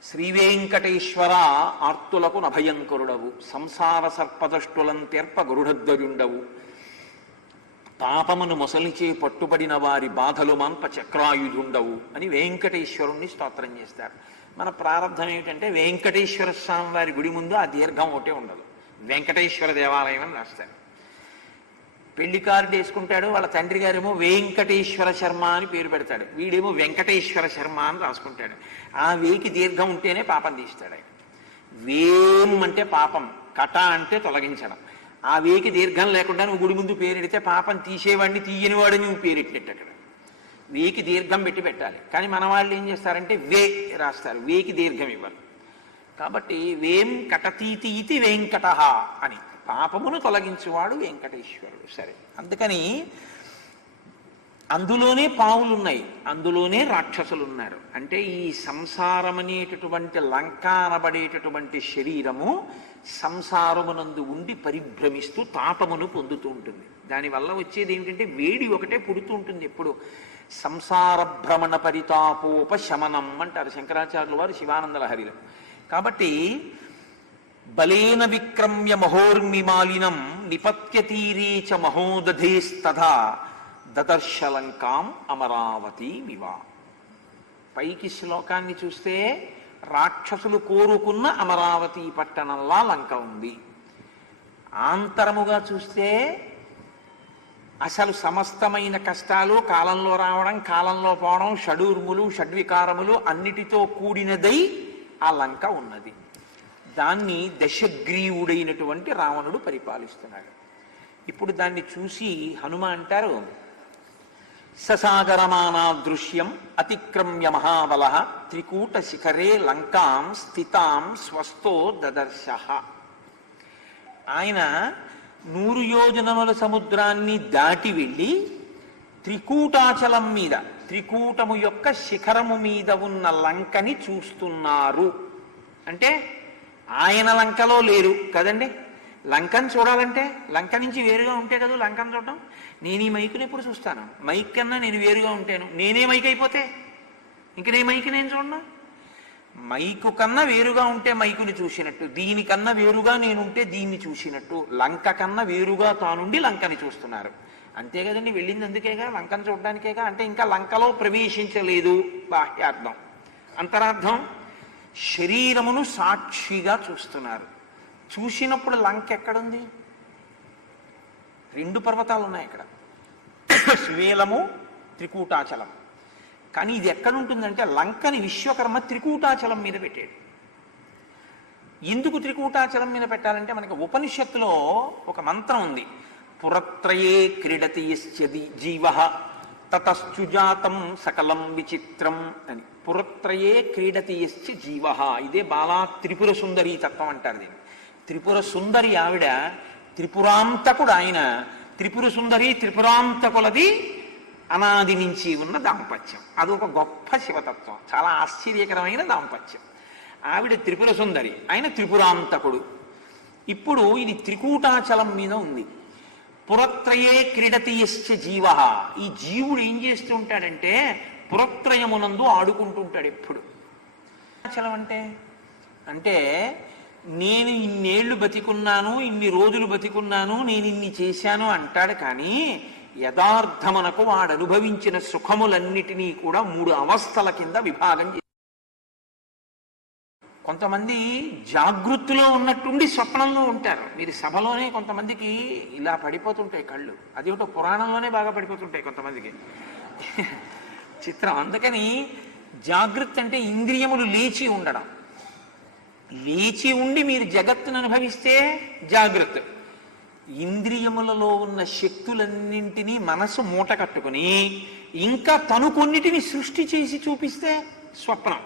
శ్రీవేంకటేశ్వర ఆర్తులకు నభయంకరుడవు, సంసార సర్పదష్టులం తెర్ప గరుడధ్వజుండవు, పాపమును మొసలిచే పట్టుబడిన వారి బాధలు మాన్ప చక్రాయుధుండవు అని వెంకటేశ్వరుణ్ణి స్తోత్రం చేస్తారు. మన ప్రారంభం ఏమిటంటే వెంకటేశ్వర స్వామి వారి గుడి ముందు ఆ దీర్ఘం ఒకటే ఉండదు, వెంకటేశ్వర దేవాలయం అని రాస్తారు. పెళ్లి కార్డు వేసుకుంటాడు, వాళ్ళ తండ్రి గారేమో వెంకటేశ్వర శర్మ అని పేరు పెడతాడు, వీడేమో వెంకటేశ్వర శర్మ అని రాసుకుంటాడు. ఆ వేకి దీర్ఘం ఉంటేనే పాపం తీస్తాడు ఆయన. వేం అంటే పాపం, కట అంటే తొలగించడం. ఆ వేకి దీర్ఘం లేకుండా నువ్వు గుడి ముందు పేరెడితే పాపం తీసేవాడిని తీయనివాడు నువ్వు పేరెట్టినట్టు. అక్కడ వేకి దీర్ఘం పెట్టి పెట్టాలి. కానీ మన వాళ్ళు ఏం చేస్తారంటే వే రాస్తారు, వేకి దీర్ఘం ఇవ్వాలి. కాబట్టి వేం కటతీతి ఇది వెంకట అని, పాపమును తొలగించువాడు వెంకటేశ్వరుడు. సరే, అందుకని అందులోనే పావులు ఉన్నాయి, అందులోనే రాక్షసులు ఉన్నారు. అంటే ఈ సంసారం అనేటటువంటి లంక అనబడేటటువంటి శరీరము సంసారమునందు ఉండి పరిభ్రమిస్తూ తాపమును పొందుతూ ఉంటుంది. దానివల్ల వచ్చేది ఏమిటంటే వేడి ఒకటే పుడుతూ ఉంటుంది ఎప్పుడు. సంసార భ్రమణ పరితాపోపశమనం అంటారు శంకరాచార్యుల వారు శివానంద లహరిలో. కాబట్టి బలేన విక్రమ్య మహోర్మిమాలినం నిపత్య తీరే చ మహోదధేస్తథా దదర్శలంకాం అమరావతి వివా. పైకి శ్లోకాన్ని చూస్తే రాక్షసులు కోరుకున్న అమరావతి పట్టణంలా లంక ఉంది. ఆంతరముగా చూస్తే అసలు సమస్తమైన కష్టాలు కాలంలో రావడం, కాలంలో పోవడం, షడూర్ములు షడ్వికారములు అన్నిటితో కూడినదై ఆ లంక ఉన్నది. దాన్ని దశగ్రీవుడైనటువంటి రావణుడు పరిపాలిస్తున్నాడు. ఇప్పుడు దాన్ని చూసి హనుమ అంటారు, ససాగరమానా దృశ్యం అతిక్రమ్య మహాబల త్రికూట శిఖరే లంకాం స్థితాం స్వస్థో దదర్శ. ఆయన 100 యోజనముల సముద్రాన్ని దాటి వెళ్ళి త్రికూటాచలం మీద, త్రికూటము యొక్క శిఖరము మీద ఉన్న లంకని చూస్తున్నారు. అంటే ఆయన లంకలో లేరు కదండి. లంకను చూడాలంటే లంక నుంచి వేరుగా ఉంటే కదా లంకను చూడటం. నేను ఈ మైకుని ఎప్పుడు చూస్తాను? మైక్ కన్నా నేను వేరుగా ఉంటాను. నేనే మైక్ అయిపోతే ఇంక నే మైక్ నేను చూడను. మైకు కన్నా వేరుగా ఉంటే మైకుని చూసినట్టు, దీనికన్నా వేరుగా నేనుంటే దీన్ని చూసినట్టు, లంక కన్నా వేరుగా తానుండి లంకని చూస్తున్నారు. అంతే కదండి, వెళ్ళింది అందుకేగా, లంకను చూడడానికేగా. అంటే ఇంకా లంకలో ప్రవేశించలేదు బాహ్యార్థం. అంతరార్థం శరీరమును సాక్షిగా చూస్తున్నారు. చూసినప్పుడు లంక ఎక్కడుంది? 2 పర్వతాలు ఉన్నాయి ఇక్కడ, శ్వేలము త్రికూటాచలం. కానీ ఇది ఎక్కడుంటుందంటే లంకని విశ్వకర్మ త్రికూటాచలం మీద పెట్టాడు. ఎందుకు త్రికూటాచలం మీద పెట్టాలంటే మనకి ఉపనిషత్తులో ఒక మంత్రం ఉంది, పురత్రయే క్రీడతి యస్య జీవః తతశ్చుజాతం సకలం విచిత్రం అని. పురత్రయే క్రీడతి యస్య జీవః, ఇదే బాలా త్రిపుర సుందరి తత్వం అంటారు దీన్ని. త్రిపుర సుందరి ఆవిడ, త్రిపురాంతకుడు ఆయన. త్రిపుర సుందరి త్రిపురాంతకులది అనాది నుంచి ఉన్న దాంపత్యం. అది ఒక గొప్ప శివతత్వం, చాలా ఆశ్చర్యకరమైన దాంపత్యం. ఆవిడ త్రిపుర సుందరి, ఆయన త్రిపురాంతకుడు. ఇప్పుడు ఇది త్రికూటాచలం మీద ఉంది. పురత్రయే క్రీడతి యస్య జీవః, ఈ జీవుడు ఏం చేస్తూ ఉంటాడంటే పురత్రయమునందు ఆడుకుంటుంటాడు ఎప్పుడు. చలం అంటే అంటే నేను ఇన్నేళ్లు బతికున్నాను, ఇన్ని రోజులు బతికున్నాను, నేను ఇన్ని చేశాను అంటాడు. కానీ యథార్థమనకు వాడు అనుభవించిన సుఖములన్నిటినీ కూడా 3 అవస్థల కింద విభాగం చేశాడు. కొంతమంది జాగృతిలో ఉన్నట్టుండి స్వప్నంలో ఉంటారు. మీరు సభలోనే కొంతమందికి ఇలా పడిపోతుంటాయి కళ్ళు, అదేమిటో పురాణంలోనే బాగా పడిపోతుంటాయి కొంతమందికి, చిత్రం. అందుకని జాగృతి అంటే ఇంద్రియములు లేచి ఉండడం. లేచి ఉండి మీరు జగత్తును అనుభవిస్తే జాగృతి. ఇంద్రియములలో ఉన్న శక్తులన్నింటినీ మనసు మూట కట్టుకుని ఇంకా తను కొన్నిటిని సృష్టి చేసి చూపిస్తే స్వప్నం.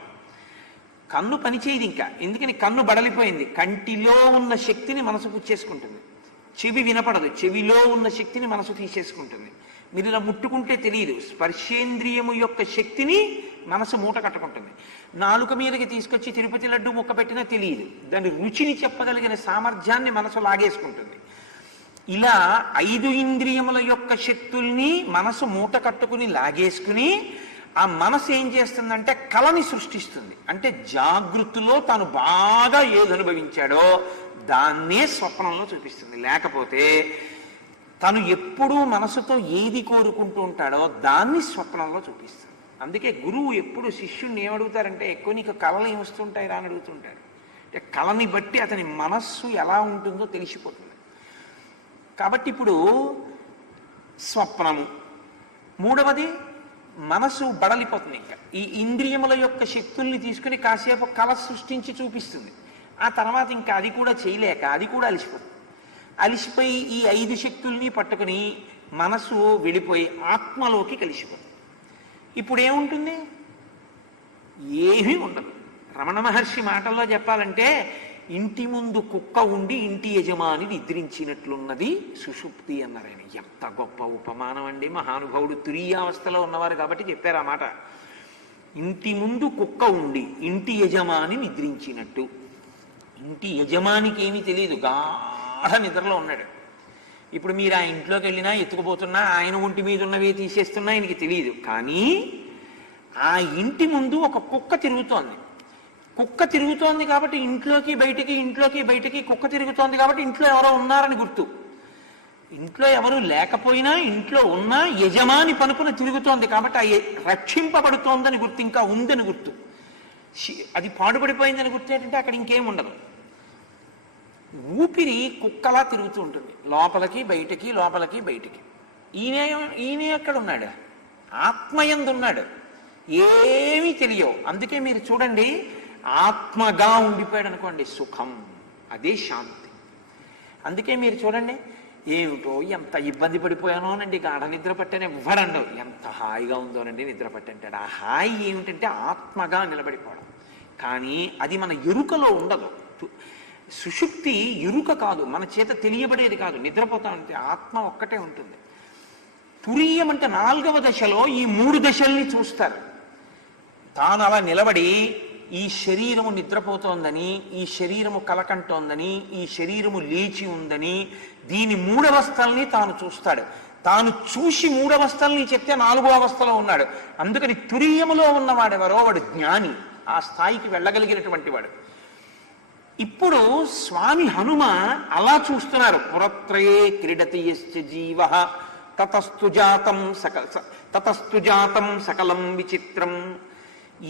కన్ను పనిచేయదు ఇంకా, ఎందుకని కన్ను బడలిపోయింది. కంటిలో ఉన్న శక్తిని మనసు పుచ్చేసుకుంటుంది. చెవి వినపడదు, చెవిలో ఉన్న శక్తిని మనసు తీసేసుకుంటుంది. మీరు ఇలా ముట్టుకుంటే తెలియదు, స్పర్శేంద్రియము యొక్క శక్తిని మనసు మూట కట్టుకుంటుంది. నాలుక మీదకి తీసుకొచ్చి తిరుపతి లడ్డు ముక్క పెట్టినా తెలియదు, దాని రుచిని చెప్పగలిగిన సామర్థ్యాన్ని మనసు లాగేసుకుంటుంది. ఇలా 5 ఇంద్రియముల యొక్క శక్తుల్ని మనసు మూట కట్టుకుని లాగేసుకుని ఆ మనసు ఏం చేస్తుందంటే కళని సృష్టిస్తుంది. అంటే జాగృతిలో తాను బాగా ఏది అనుభవించాడో దాన్నే స్వప్నంలో చూపిస్తుంది. లేకపోతే తను ఎప్పుడూ మనసుతో ఏది కోరుకుంటూ ఉంటాడో దాన్ని స్వప్నంలో చూపిస్తుంది. అందుకే గురువు ఎప్పుడు శిష్యుణ్ణి ఏమడుగుతారంటే, ఎక్కువ నీకు కళలు ఏమొస్తుంటాయి రా అని అడుగుతుంటాడు. అంటే కళని బట్టి అతని మనస్సు ఎలా ఉంటుందో తెలిసిపోతుంది. కాబట్టి ఇప్పుడు స్వప్నము. మూడవది మనసు బడలిపోతుంది. ఇంకా ఈ ఇంద్రియముల యొక్క శక్తుల్ని తీసుకుని కాసేపు కళ సృష్టించి చూపిస్తుంది. ఆ తర్వాత ఇంకా అది కూడా చేయలేక అది కూడా అలిసిపోతుంది. అలిసిపోయి ఈ 5 శక్తుల్ని పట్టుకుని మనసు వెళ్ళిపోయి ఆత్మలోకి కలిసిపోతుంది. ఇప్పుడు ఏముంటుంది? ఏమీ ఉండదు. రమణ మహర్షి మాటల్లో చెప్పాలంటే, ఇంటి ముందు కుక్క ఉండి ఇంటి యజమాని నిద్రించినట్లున్నది సుషుప్తి అన్నారు ఆయన. ఎంత గొప్ప ఉపమానం అండి! మహానుభావుడు తురీయావస్థలో ఉన్నవారు కాబట్టి చెప్పారు ఆ మాట. ఇంటి ముందు కుక్క ఉండి ఇంటి యజమాని నిద్రించినట్టు. ఇంటి యజమానికి ఏమీ తెలియదు, గాఢ నిద్రలో ఉన్నాడు. ఇప్పుడు మీరు ఆ ఇంట్లోకి వెళ్ళినా ఎత్తుకుపోతున్నా ఆయన ఒంటి మీద ఉన్నవే తీసేస్తున్నా ఆయనకి తెలియదు. కానీ ఆ ఇంటి ముందు ఒక కుక్క తిరుగుతోంది. కుక్క తిరుగుతోంది కాబట్టి ఇంట్లోకి బయటికి కుక్క తిరుగుతోంది కాబట్టి ఇంట్లో ఎవరో ఉన్నారని గుర్తు. ఇంట్లో ఎవరు లేకపోయినా ఇంట్లో ఉన్నా యజమాని పనుకుని తిరుగుతోంది కాబట్టి ఆ రక్షింపబడుతోందని గుర్తు, ఇంకా ఉందని గుర్తు. అది పాడుపడిపోయిందని గుర్తు ఏంటంటే అక్కడ ఇంకేం ఉండదు. ఊపిరి కుక్కలా తిరుగుతూ ఉంటుంది, లోపలికి బయటికి. ఈయన ఎక్కడ ఉన్నాడు? ఆత్మయందు ఉన్నాడు, ఏమీ తెలియవు. అందుకే మీరు చూడండి, ఆత్మగా ఉండిపోయాడు అనుకోండి సుఖం, అదే శాంతి. అందుకే మీరు చూడండి, ఏమిటో ఎంత ఇబ్బంది పడిపోయానోనండి, గాఢ నిద్ర పట్టాను ఎవ్వరండవు, ఎంత హాయిగా ఉందోనండి నిద్ర పట్టంటాడు. ఆ హాయి ఏమిటంటే ఆత్మగా నిలబడిపోవడం. కానీ అది మన ఎరుకలో ఉండదు. సుషుప్తి ఎరుక కాదు, మన చేత తెలియబడేది కాదు. నిద్రపోతామంటే ఆత్మ ఒక్కటే ఉంటుంది. తురీయం అంటే 4వ దశలో ఈ 3 దశల్ని చూస్తారు. తాను అలా నిలబడి ఈ శరీరము నిద్రపోతోందని, ఈ శరీరము కలకంటోందని, ఈ శరీరము లేచి ఉందని, దీని 3 అవస్థల్ని తాను చూస్తాడు. తాను చూసి 3 అవస్థల్ని చెప్తే 4వ అవస్థలో ఉన్నాడు. అందుకని తురీయములో ఉన్నవాడెవరో వాడు జ్ఞాని, ఆ స్థాయికి వెళ్ళగలిగినటువంటి వాడు. ఇప్పుడు స్వామి హనుమ అలా చూస్తున్నారు. పురత్రయే క్రీడతి యస్య జీవః తతస్తు జాతం సకలం విచిత్రం.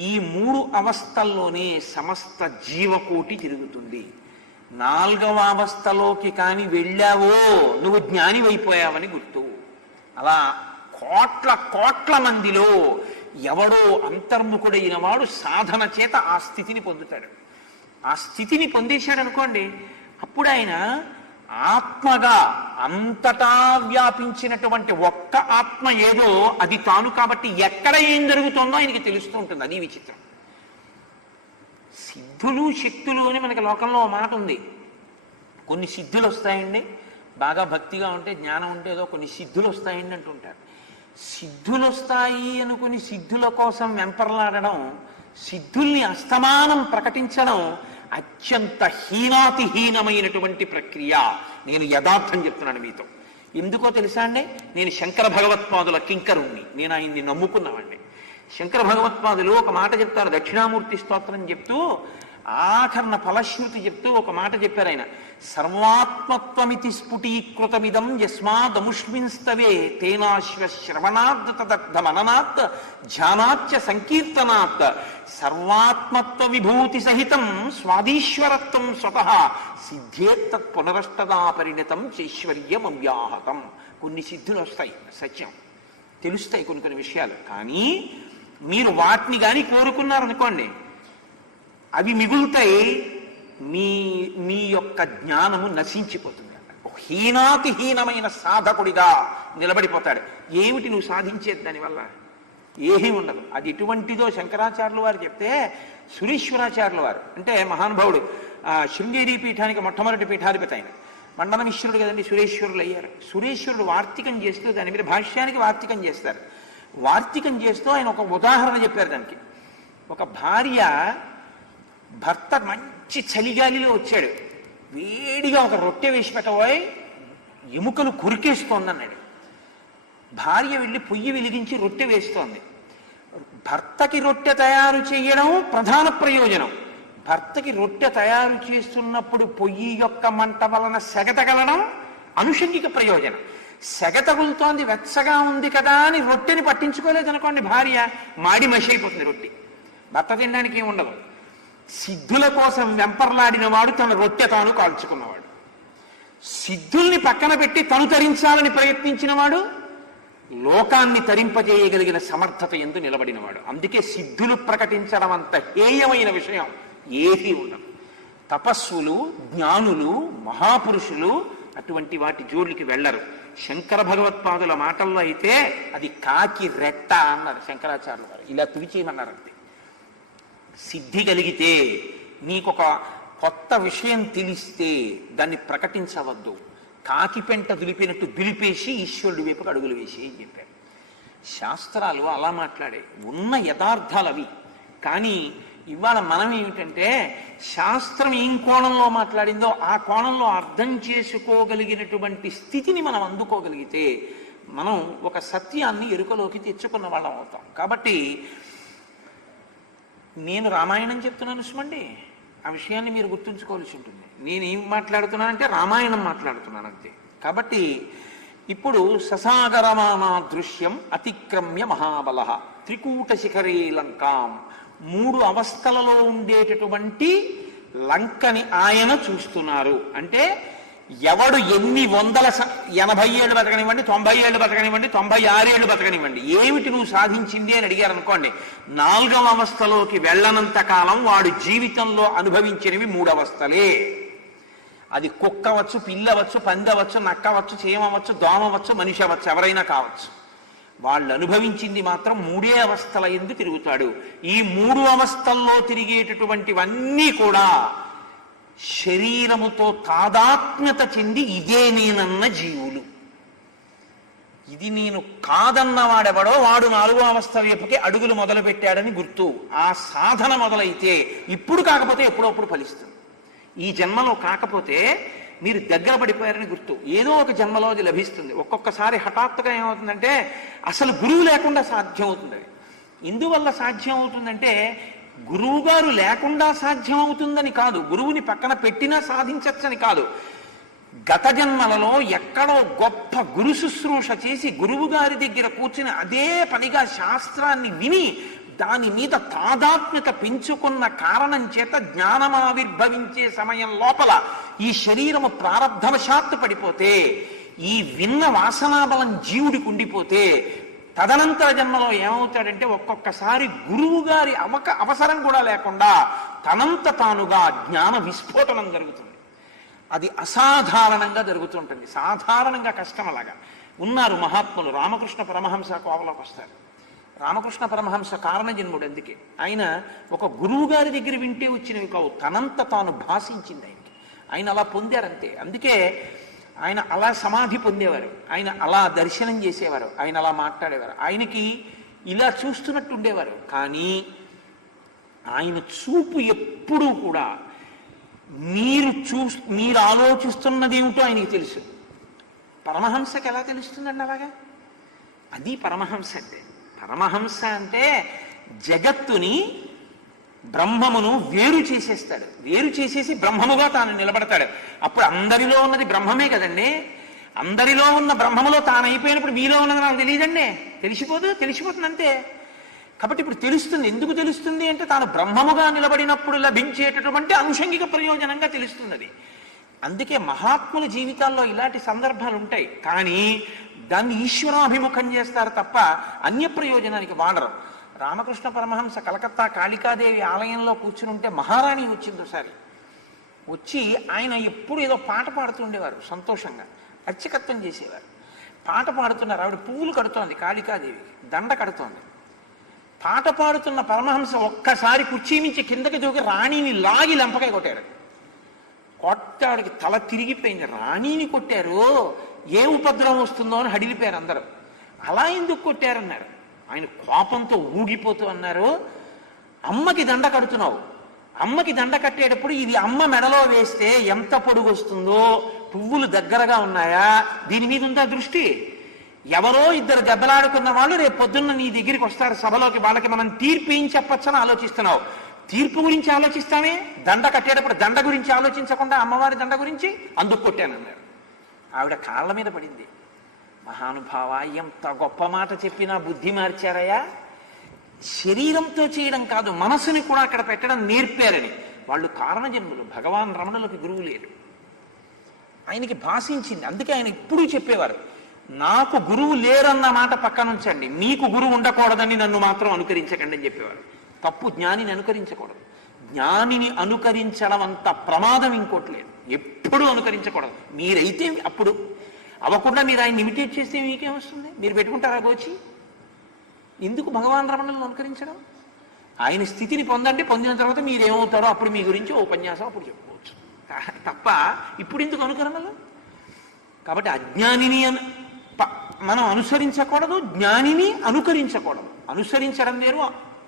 ఈ 3 అవస్థల్లోనే సమస్త జీవకోటి తిరుగుతుంది. 4వ అవస్థలోకి కాని వెళ్ళావో నువ్వు జ్ఞానివైపోయావని గుర్తు. అలా కోట్ల కోట్ల మందిలో ఎవడో అంతర్ముఖుడైన వాడు సాధన చేత ఆ స్థితిని పొందుతాడు. ఆ స్థితిని పొందేశాడు అనుకోండి, అప్పుడు ఆయన ఆత్మగా అంతటా వ్యాపించినటువంటి ఒక్క ఆత్మ ఏదో అది తాను కాబట్టి ఎక్కడ ఏం జరుగుతుందో ఆయనకి తెలుస్తూ ఉంటుంది. అది విచిత్రం. సిద్ధులు శక్తులు అని మనకి లోకంలో ఓ మాట ఉంది. కొన్ని సిద్ధులు వస్తాయండి, బాగా భక్తిగా ఉంటే జ్ఞానం ఉంటే ఏదో కొన్ని సిద్ధులు వస్తాయండి అంటుంటారు. సిద్ధులు వస్తాయి అనుకుని సిద్ధుల కోసం వెంపర్లాడడం, సిద్ధుల్ని అస్తమానం ప్రకటించడం అత్యంత హీనాతిహీనమైనటువంటి ప్రక్రియ. నేను యథార్థం చెప్తున్నాను మీతో. ఎందుకో తెలుసా అండి, నేను శంకర భగవత్పాదుల కింకరుణ్ణి, నేను ఆయన్ని నమ్ముకున్నామండి. శంకర భగవత్పాదులు ఒక మాట చెప్తారు, దక్షిణామూర్తి స్తోత్రం చెప్తూ ఆఖరణ ఫలశ్రుతి చెప్తూ ఒక మాట చెప్పారు ఆయన. సర్వాత్మత్వమితి స్ఫుటీకృతమిదం యస్మాదముష్మిన్స్తవే తేనాశ్వ శ్రవణాత్ తదర్థమననాత్ ధ్యానాచ్చ సంకీర్తనాత్ సర్వాత్మత్వ విభూతి సహితం స్వాదీశ్వరత్వం స్వతః సిద్ధేత్తత్ పునరష్టదా పరిణతం చైశ్వర్యం అవ్యాహతం. కొన్ని సిద్ధులు వస్తాయి, సత్యం తెలుస్తాయి కొన్ని కొన్ని విషయాలు. కానీ మీరు వాటిని కానీ కోరుకున్నారనుకోండి, అవి మిగులుతాయి, మీ యొక్క జ్ఞానము నశించిపోతుంది. హీనాతిహీనమైన సాధకుడిగా నిలబడిపోతాడు. ఏమిటి నువ్వు సాధించేది దానివల్ల? ఏమీ ఉండదు. అది ఎటువంటిదో శంకరాచార్యుల వారు చెప్తే, సురేశ్వరాచార్యుల వారు అంటే మహానుభావుడు, శృంగేరి పీఠానికి మొట్టమొదటి పీఠాధిపతి ఆయన, మండన మిశ్రుడు కదండి, సురేశ్వరులు అయ్యారు. సురేశ్వరుడు వార్తికం చేస్తూ దాని మీద భాష్యానికి వార్తికం చేస్తారు. వార్తికం చేస్తూ ఆయన ఒక ఉదాహరణ చెప్పారు దానికి. ఒక భార్య భర్త మంచి చలిగాలిలో వచ్చాడు, వేడిగా ఒక రొట్టె వేసి పెట్టబోయి ఎముకలు కొరికేస్తోందన్నాడు. భార్య వెళ్ళి పొయ్యి వెలిగించి రొట్టె వేస్తోంది. భర్తకి రొట్టె తయారు చేయడం ప్రధాన ప్రయోజనం. భర్తకి రొట్టె తయారు చేస్తున్నప్పుడు పొయ్యి యొక్క మంట వలన సెగ తగలడం అనుషంగిక ప్రయోజనం. సెగ తగులుతోంది, వెచ్చగా ఉంది కదా అని రొట్టెని పట్టించుకోలేదు అనుకోండి, భార్య మాడి మషి అయిపోతుంది రొట్టె, భర్త తినడానికి ఏమి ఉండదు. సిద్ధుల కోసం వెంపర్లాడిన వాడు తన రొట్టె తాను కాల్చుకున్నవాడు. సిద్ధుల్ని పక్కన పెట్టి తను తరించాలని ప్రయత్నించిన వాడు లోకాన్ని తరింపజేయగలిగిన సమర్థత ఎందు నిలబడినవాడు. అందుకే సిద్ధులు ప్రకటించడం అంత హేయమైన విషయం ఏదీ ఉండదు. తపస్సులు, జ్ఞానులు, మహాపురుషులు అటువంటి వాటి జోలికి వెళ్ళరు. శంకర భగవత్పాదుల మాటల్లో అయితే అది కాకి రెట్ట అన్నారు శంకరాచార్యులు వారు. ఇలా తుడిచేయమన్నారు అంతే. సిద్ధి కలిగితే, నీకొక కొత్త విషయం తెలిస్తే దాన్ని ప్రకటించవద్దు. కాకి పెంట దులిపినట్టు దులిపేసి ఈశ్వరుడి వైపుకు అడుగులు వేసి అని చెప్పారు. శాస్త్రాలు అలా మాట్లాడే ఉన్న యథార్థాలు అవి. కానీ ఇవాళ మనం ఏమిటంటే, శాస్త్రం ఏం కోణంలో మాట్లాడిందో ఆ కోణంలో అర్థం చేసుకోగలిగినటువంటి స్థితిని మనం అందుకోగలిగితే మనం ఒక సత్యాన్ని ఎరుకలోకి తెచ్చుకున్న వాళ్ళం అవుతాం. కాబట్టి నేను రామాయణం చెప్తున్నాను సుమండి, ఆ విషయాన్ని మీరు గుర్తుంచుకోవాల్సి ఉంటుంది. నేనేం మాట్లాడుతున్నానంటే రామాయణం మాట్లాడుతున్నాను అంతే. కాబట్టి ఇప్పుడు ససాగరమానా దృశ్యం అతిక్రమ్య మహాబల త్రికూట శిఖరే లంకాం, 3 అవస్థలలో ఉండేటటువంటి లంకని ఆయన చూస్తున్నారు. అంటే ఎవడు ఎన్ని 180 ఏళ్ళు బతకనివ్వండి, 90 ఏళ్ళు బతకనివ్వండి, 96 ఏళ్ళు బతకనివ్వండి, ఏమిటి నువ్వు సాధించింది అని అడిగారు అనుకోండి, 4వ అవస్థలోకి వెళ్ళనంత కాలం వాడు జీవితంలో అనుభవించినవి 3 అవస్థలే. అది కుక్క అవచ్చు, పిల్లవచ్చు, పందవచ్చు, నక్కవచ్చు, చీమవచ్చు, దోమవచ్చు, మనిషి అవచ్చు, ఎవరైనా కావచ్చు. వాళ్ళు అనుభవించింది మాత్రం 3 అవస్థల ఎందు తిరుగుతాడు. ఈ 3 అవస్థల్లో తిరిగేటటువంటివన్నీ కూడా శరీరముతో తాదాత్మ్యత చెంది ఇదే నేనన్న జీవులు. ఇది నేను కాదన్నవాడెవడో వాడు 4వ అవస్థ వైపుకి అడుగులు మొదలు పెట్టాడని గుర్తు. ఆ సాధన మొదలైతే ఇప్పుడు కాకపోతే ఎప్పుడప్పుడు ఫలిస్తుంది. ఈ జన్మలో కాకపోతే మీరు దగ్గర పడిపోయారని గుర్తు. ఏదో ఒక జన్మలో అది లభిస్తుంది. ఒక్కొక్కసారి హఠాత్తుగా ఏమవుతుందంటే అసలు గురువు లేకుండా సాధ్యం అవుతుంది. ఎందువల్ల సాధ్యం అవుతుందంటే గురువు గారు లేకుండా సాధ్యం అవుతుందని కాదు, గురువుని పక్కన పెట్టినా సాధించచ్చని కాదు. గత జన్మలలో ఎక్కడో గొప్ప గురు శుశ్రూష చేసి గురువు గారి దగ్గర కూర్చుని అదే పనిగా శాస్త్రాన్ని విని దాని మీద తాదాత్మ్యత పెంచుకున్న కారణం చేత జ్ఞానమావిర్భవించే సమయం లోపల ఈ శరీరము ప్రారబ్ధవశాత్తు పడిపోతే, ఈ విన్న వాసనాబలం జీవుడికి ఉండిపోతే తదనంతర జన్మలో ఏమవుతాడంటే ఒక్కొక్కసారి గురువు గారి అవసరం కూడా లేకుండా తనంత తానుగా జ్ఞాన విస్ఫోటనం జరుగుతుంది. అది అసాధారణంగా జరుగుతుంటుంది. సాధారణంగా కష్టం. అలాగా ఉన్నారు మహాత్ములు. రామకృష్ణ పరమహంస కోవలోకి వస్తారు. రామకృష్ణ పరమహంస కారణజన్ముడు. అందుకే ఆయన ఒక గురువు గారి దగ్గర వింటే వచ్చినవి కావు, తనంత తాను భాషించింది ఆయనకి. ఆయన అలా పొందారంతే. అందుకే ఆయన అలా సమాధి పొందేవారు, ఆయన అలా దర్శనం చేసేవారు, ఆయన అలా మాట్లాడేవారు, ఆయనకి ఇలా చూస్తున్నట్టు ఉండేవారు. కానీ ఆయన చూపు ఎప్పుడూ కూడా మీరు ఆలోచిస్తున్నది ఏమిటో ఆయనకి తెలుసు. పరమహంసకి ఎలా తెలుస్తుందండి అలాగా? అది పరమహంస అంటే. పరమహంస అంటే జగత్తుని బ్రహ్మమును వేరు చేసేస్తాడు. వేరు చేసేసి బ్రహ్మముగా తాను నిలబడతాడు. అప్పుడు అందరిలో ఉన్నది బ్రహ్మమే కదండి. అందరిలో ఉన్న బ్రహ్మములో తాను అయిపోయినప్పుడు మీలో ఉన్నది నాకు తెలియదండి. తెలిసిపోతుంది అంతే. కాబట్టి ఇప్పుడు తెలుస్తుంది. ఎందుకు తెలుస్తుంది అంటే తాను బ్రహ్మముగా నిలబడినప్పుడు లభించేటటువంటి అనుషంగిక ప్రయోజనంగా తెలుస్తున్నది. అందుకే మహాత్ముల జీవితాల్లో ఇలాంటి సందర్భాలు ఉంటాయి. కానీ దాన్ని ఈశ్వరాభిముఖం చేస్తారు తప్ప అన్య ప్రయోజనానికి వాడరు. రామకృష్ణ పరమహంస కలకత్తా కాళికాదేవి ఆలయంలో కూర్చుని ఉంటే మహారాణి వచ్చింది ఒకసారి. వచ్చి ఆయన ఎప్పుడు ఏదో పాట పాడుతూ ఉండేవారు, సంతోషంగా అర్చకత్వం చేసేవారు. పాట పాడుతున్నారు. ఆవిడ పువ్వులు కడుతోంది, కాళికాదేవికి దండ కడుతోంది. పాట పాడుతున్న పరమహంస ఒక్కసారి కుర్చీ నుంచి కిందకి దూకి రాణిని లాగి లెంపకాయ కొట్టారు. కొట్టాడికి తల తిరిగిపోయింది. రాణిని కొట్టారు, ఏ ఉపద్రవం వస్తుందో అని హడిలిపోయారు అందరూ. అలా ఎందుకు కొట్టారన్నారు. ఆయన కోపంతో ఊగిపోతూ అన్నారు, అమ్మకి దండ కడుతున్నావు, అమ్మకి దండ కట్టేటప్పుడు ఇది అమ్మ మెడలో వేస్తే ఎంత పొడుగు వస్తుందో, పువ్వులు దగ్గరగా ఉన్నాయా, దీని మీద ఉందా దృష్టి? ఎవరో ఇద్దరు దెబ్బలాడుకున్న వాళ్ళు రేపు పొద్దున్న నీ దగ్గరికి వస్తారు సభలోకి, వాళ్ళకి మనం తీర్పు ఏం చెప్పచ్చని ఆలోచిస్తున్నావు. తీర్పు గురించి ఆలోచిస్తామే, దండ కట్టేటప్పుడు దండ గురించి ఆలోచించకుండా అమ్మవారి దండ గురించి అందుకు కొట్టానన్నారు. ఆవిడ కాళ్ళ మీద పడింది. మహానుభావ, ఎంత గొప్ప మాట చెప్పినా బుద్ధి మార్చారయ్యా. శరీరంతో చేయడం కాదు, మనసుని కూడా అక్కడ పెట్టడం నేర్పారని. వాళ్ళు కారణజన్ములు. భగవాన్ రమణులకు గురువు లేరు. ఆయనకి భాషించింది. అందుకే ఆయన ఎప్పుడూ చెప్పేవారు, నాకు గురువు లేరన్న మాట పక్కనుంచండి, మీకు గురువు ఉండకూడదని నన్ను మాత్రం అనుకరించకండి అని చెప్పేవారు. తప్పు. జ్ఞానిని అనుకరించకూడదు. జ్ఞానిని అనుకరించడం అంత ప్రమాదం ఇంకోటి లేదు. ఎప్పుడూ అనుకరించకూడదు. మీరైతే అప్పుడు అవ్వకుండా మీరు ఆయన ఇమిటేట్ చేస్తే మీకేం వస్తుంది? మీరు పెట్టుకుంటారా గోచి? ఎందుకు భగవాన్ రమణులను అనుకరించడం? ఆయన స్థితిని పొందండి, పొందిన తర్వాత మీరేమవుతారో అప్పుడు మీ గురించి ఉపన్యాసం అప్పుడు చెప్పుకోవచ్చు తప్ప ఇప్పుడు ఎందుకు అనుకరణలు? కాబట్టి అజ్ఞానిని మనం అనుసరించకూడదు, జ్ఞానిని అనుకరించకూడదు. అనుసరించడం వేరు,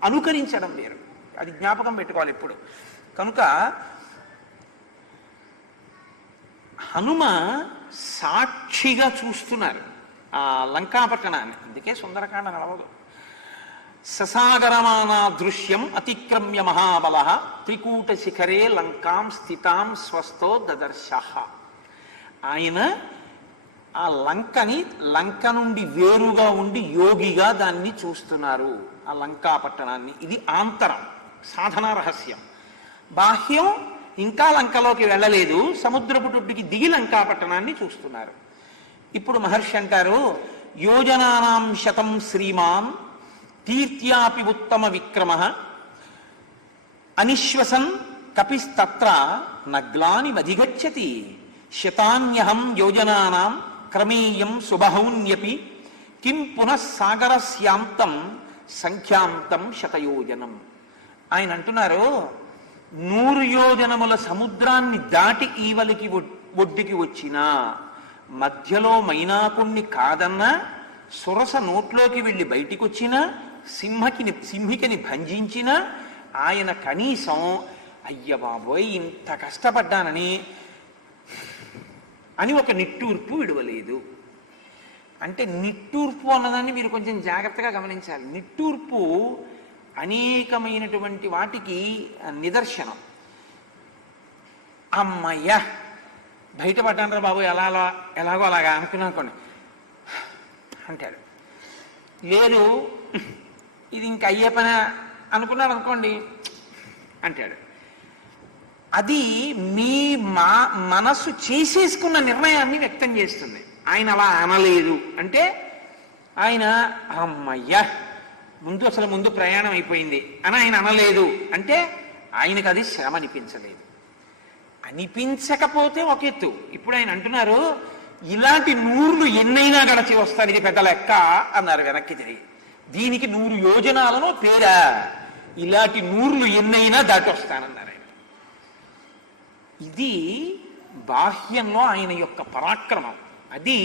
అనుకరించడం వేరు. అది జ్ఞాపకం పెట్టుకోవాలి ఎప్పుడు. కనుక హనుమ సాక్షిగా చూస్తున్నారు ఆ లంకాపట్టణాన్ని. అందుకే సుందరకాండ నడవదు. ససాగరమానా దృశ్యం అతిక్రమ్య మహాబల త్రికూట శిఖరే లంకాం స్థితాం స్వస్థో దదర్శ. ఆయన ఆ లంక నుండి వేరుగా ఉండి యోగిగా దాన్ని చూస్తున్నారు, ఆ లంకాపట్టణాన్ని. ఇది ఆంతరం, సాధనా రహస్యం. బాహ్యం ఇంకా లంకలోకి వెళ్ళలేదు, సముద్రపు టొడ్డుకి దిగి లంకాపట్టణాన్ని చూస్తున్నారు. ఇప్పుడు మహర్షి అంటారు, యోజనానాం శతం శ్రీమాన్ తీర్థ్యాపి ఉత్తమ విక్రమ అనిశ్వసన్ కపిస్తత్ర నగ్లాని మధిగచ్చతి శతాన్యహం యోజనానాం క్రమేయం సుబహౌన్యపి కిం పునః సాగరస్యాంతం సంఖ్యాంతం శతయోజనం. ఆయన అంటున్నారు, 100 యోజనముల సముద్రాన్ని దాటి ఈవలికి ఒడ్డుకి వచ్చినా, మధ్యలో మైనాకుణ్ణి కాదన్నా, సురస నోట్లోకి వెళ్ళి బయటికి వచ్చినా, సింహికని భంజించినా, ఆయన కనీసం అయ్య బాబోయ్ ఇంత కష్టపడ్డానని అని ఒక నిట్టూర్పు విడవలేదు. అంటే నిట్టూర్పు అన్నదాన్ని మీరు కొంచెం జాగ్రత్తగా గమనించాలి. నిట్టూర్పు అనేకమైనటువంటి వాటికి నిదర్శనం. అమ్మయ్య బయటపడ్డానరా బాబు, ఎలాగో అలాగా అనుకున్నానుకోండి అంటాడు. లేదు ఇది ఇంక అయ్యే పని అనుకున్నాడు అనుకోండి అంటాడు. అది మీ మనస్సు చేసేసుకున్న నిర్ణయాన్ని వ్యక్తం చేస్తుంది. ఆయన అలా అనలేదు అంటే ఆయన అమ్మయ్యా ముందు ప్రయాణం అయిపోయింది అని ఆయన అనలేదు అంటే ఆయనకు అది శ్రమ అనిపించలేదు. అనిపించకపోతే ఒక ఎత్తు. ఇప్పుడు ఆయన అంటున్నారు ఇలాంటి 100 ఎన్నైనా గడచి వస్తాను, ఇది పెద్ద లెక్క అన్నారు వెనక్కి తిరిగి. దీనికి 100 యోజనాలను పేరా, ఇలాంటి 100 ఎన్నైనా దాటి వస్తానన్నారు ఆయన. ఇది బాహ్యంలో ఆయన యొక్క పరాక్రమం. అది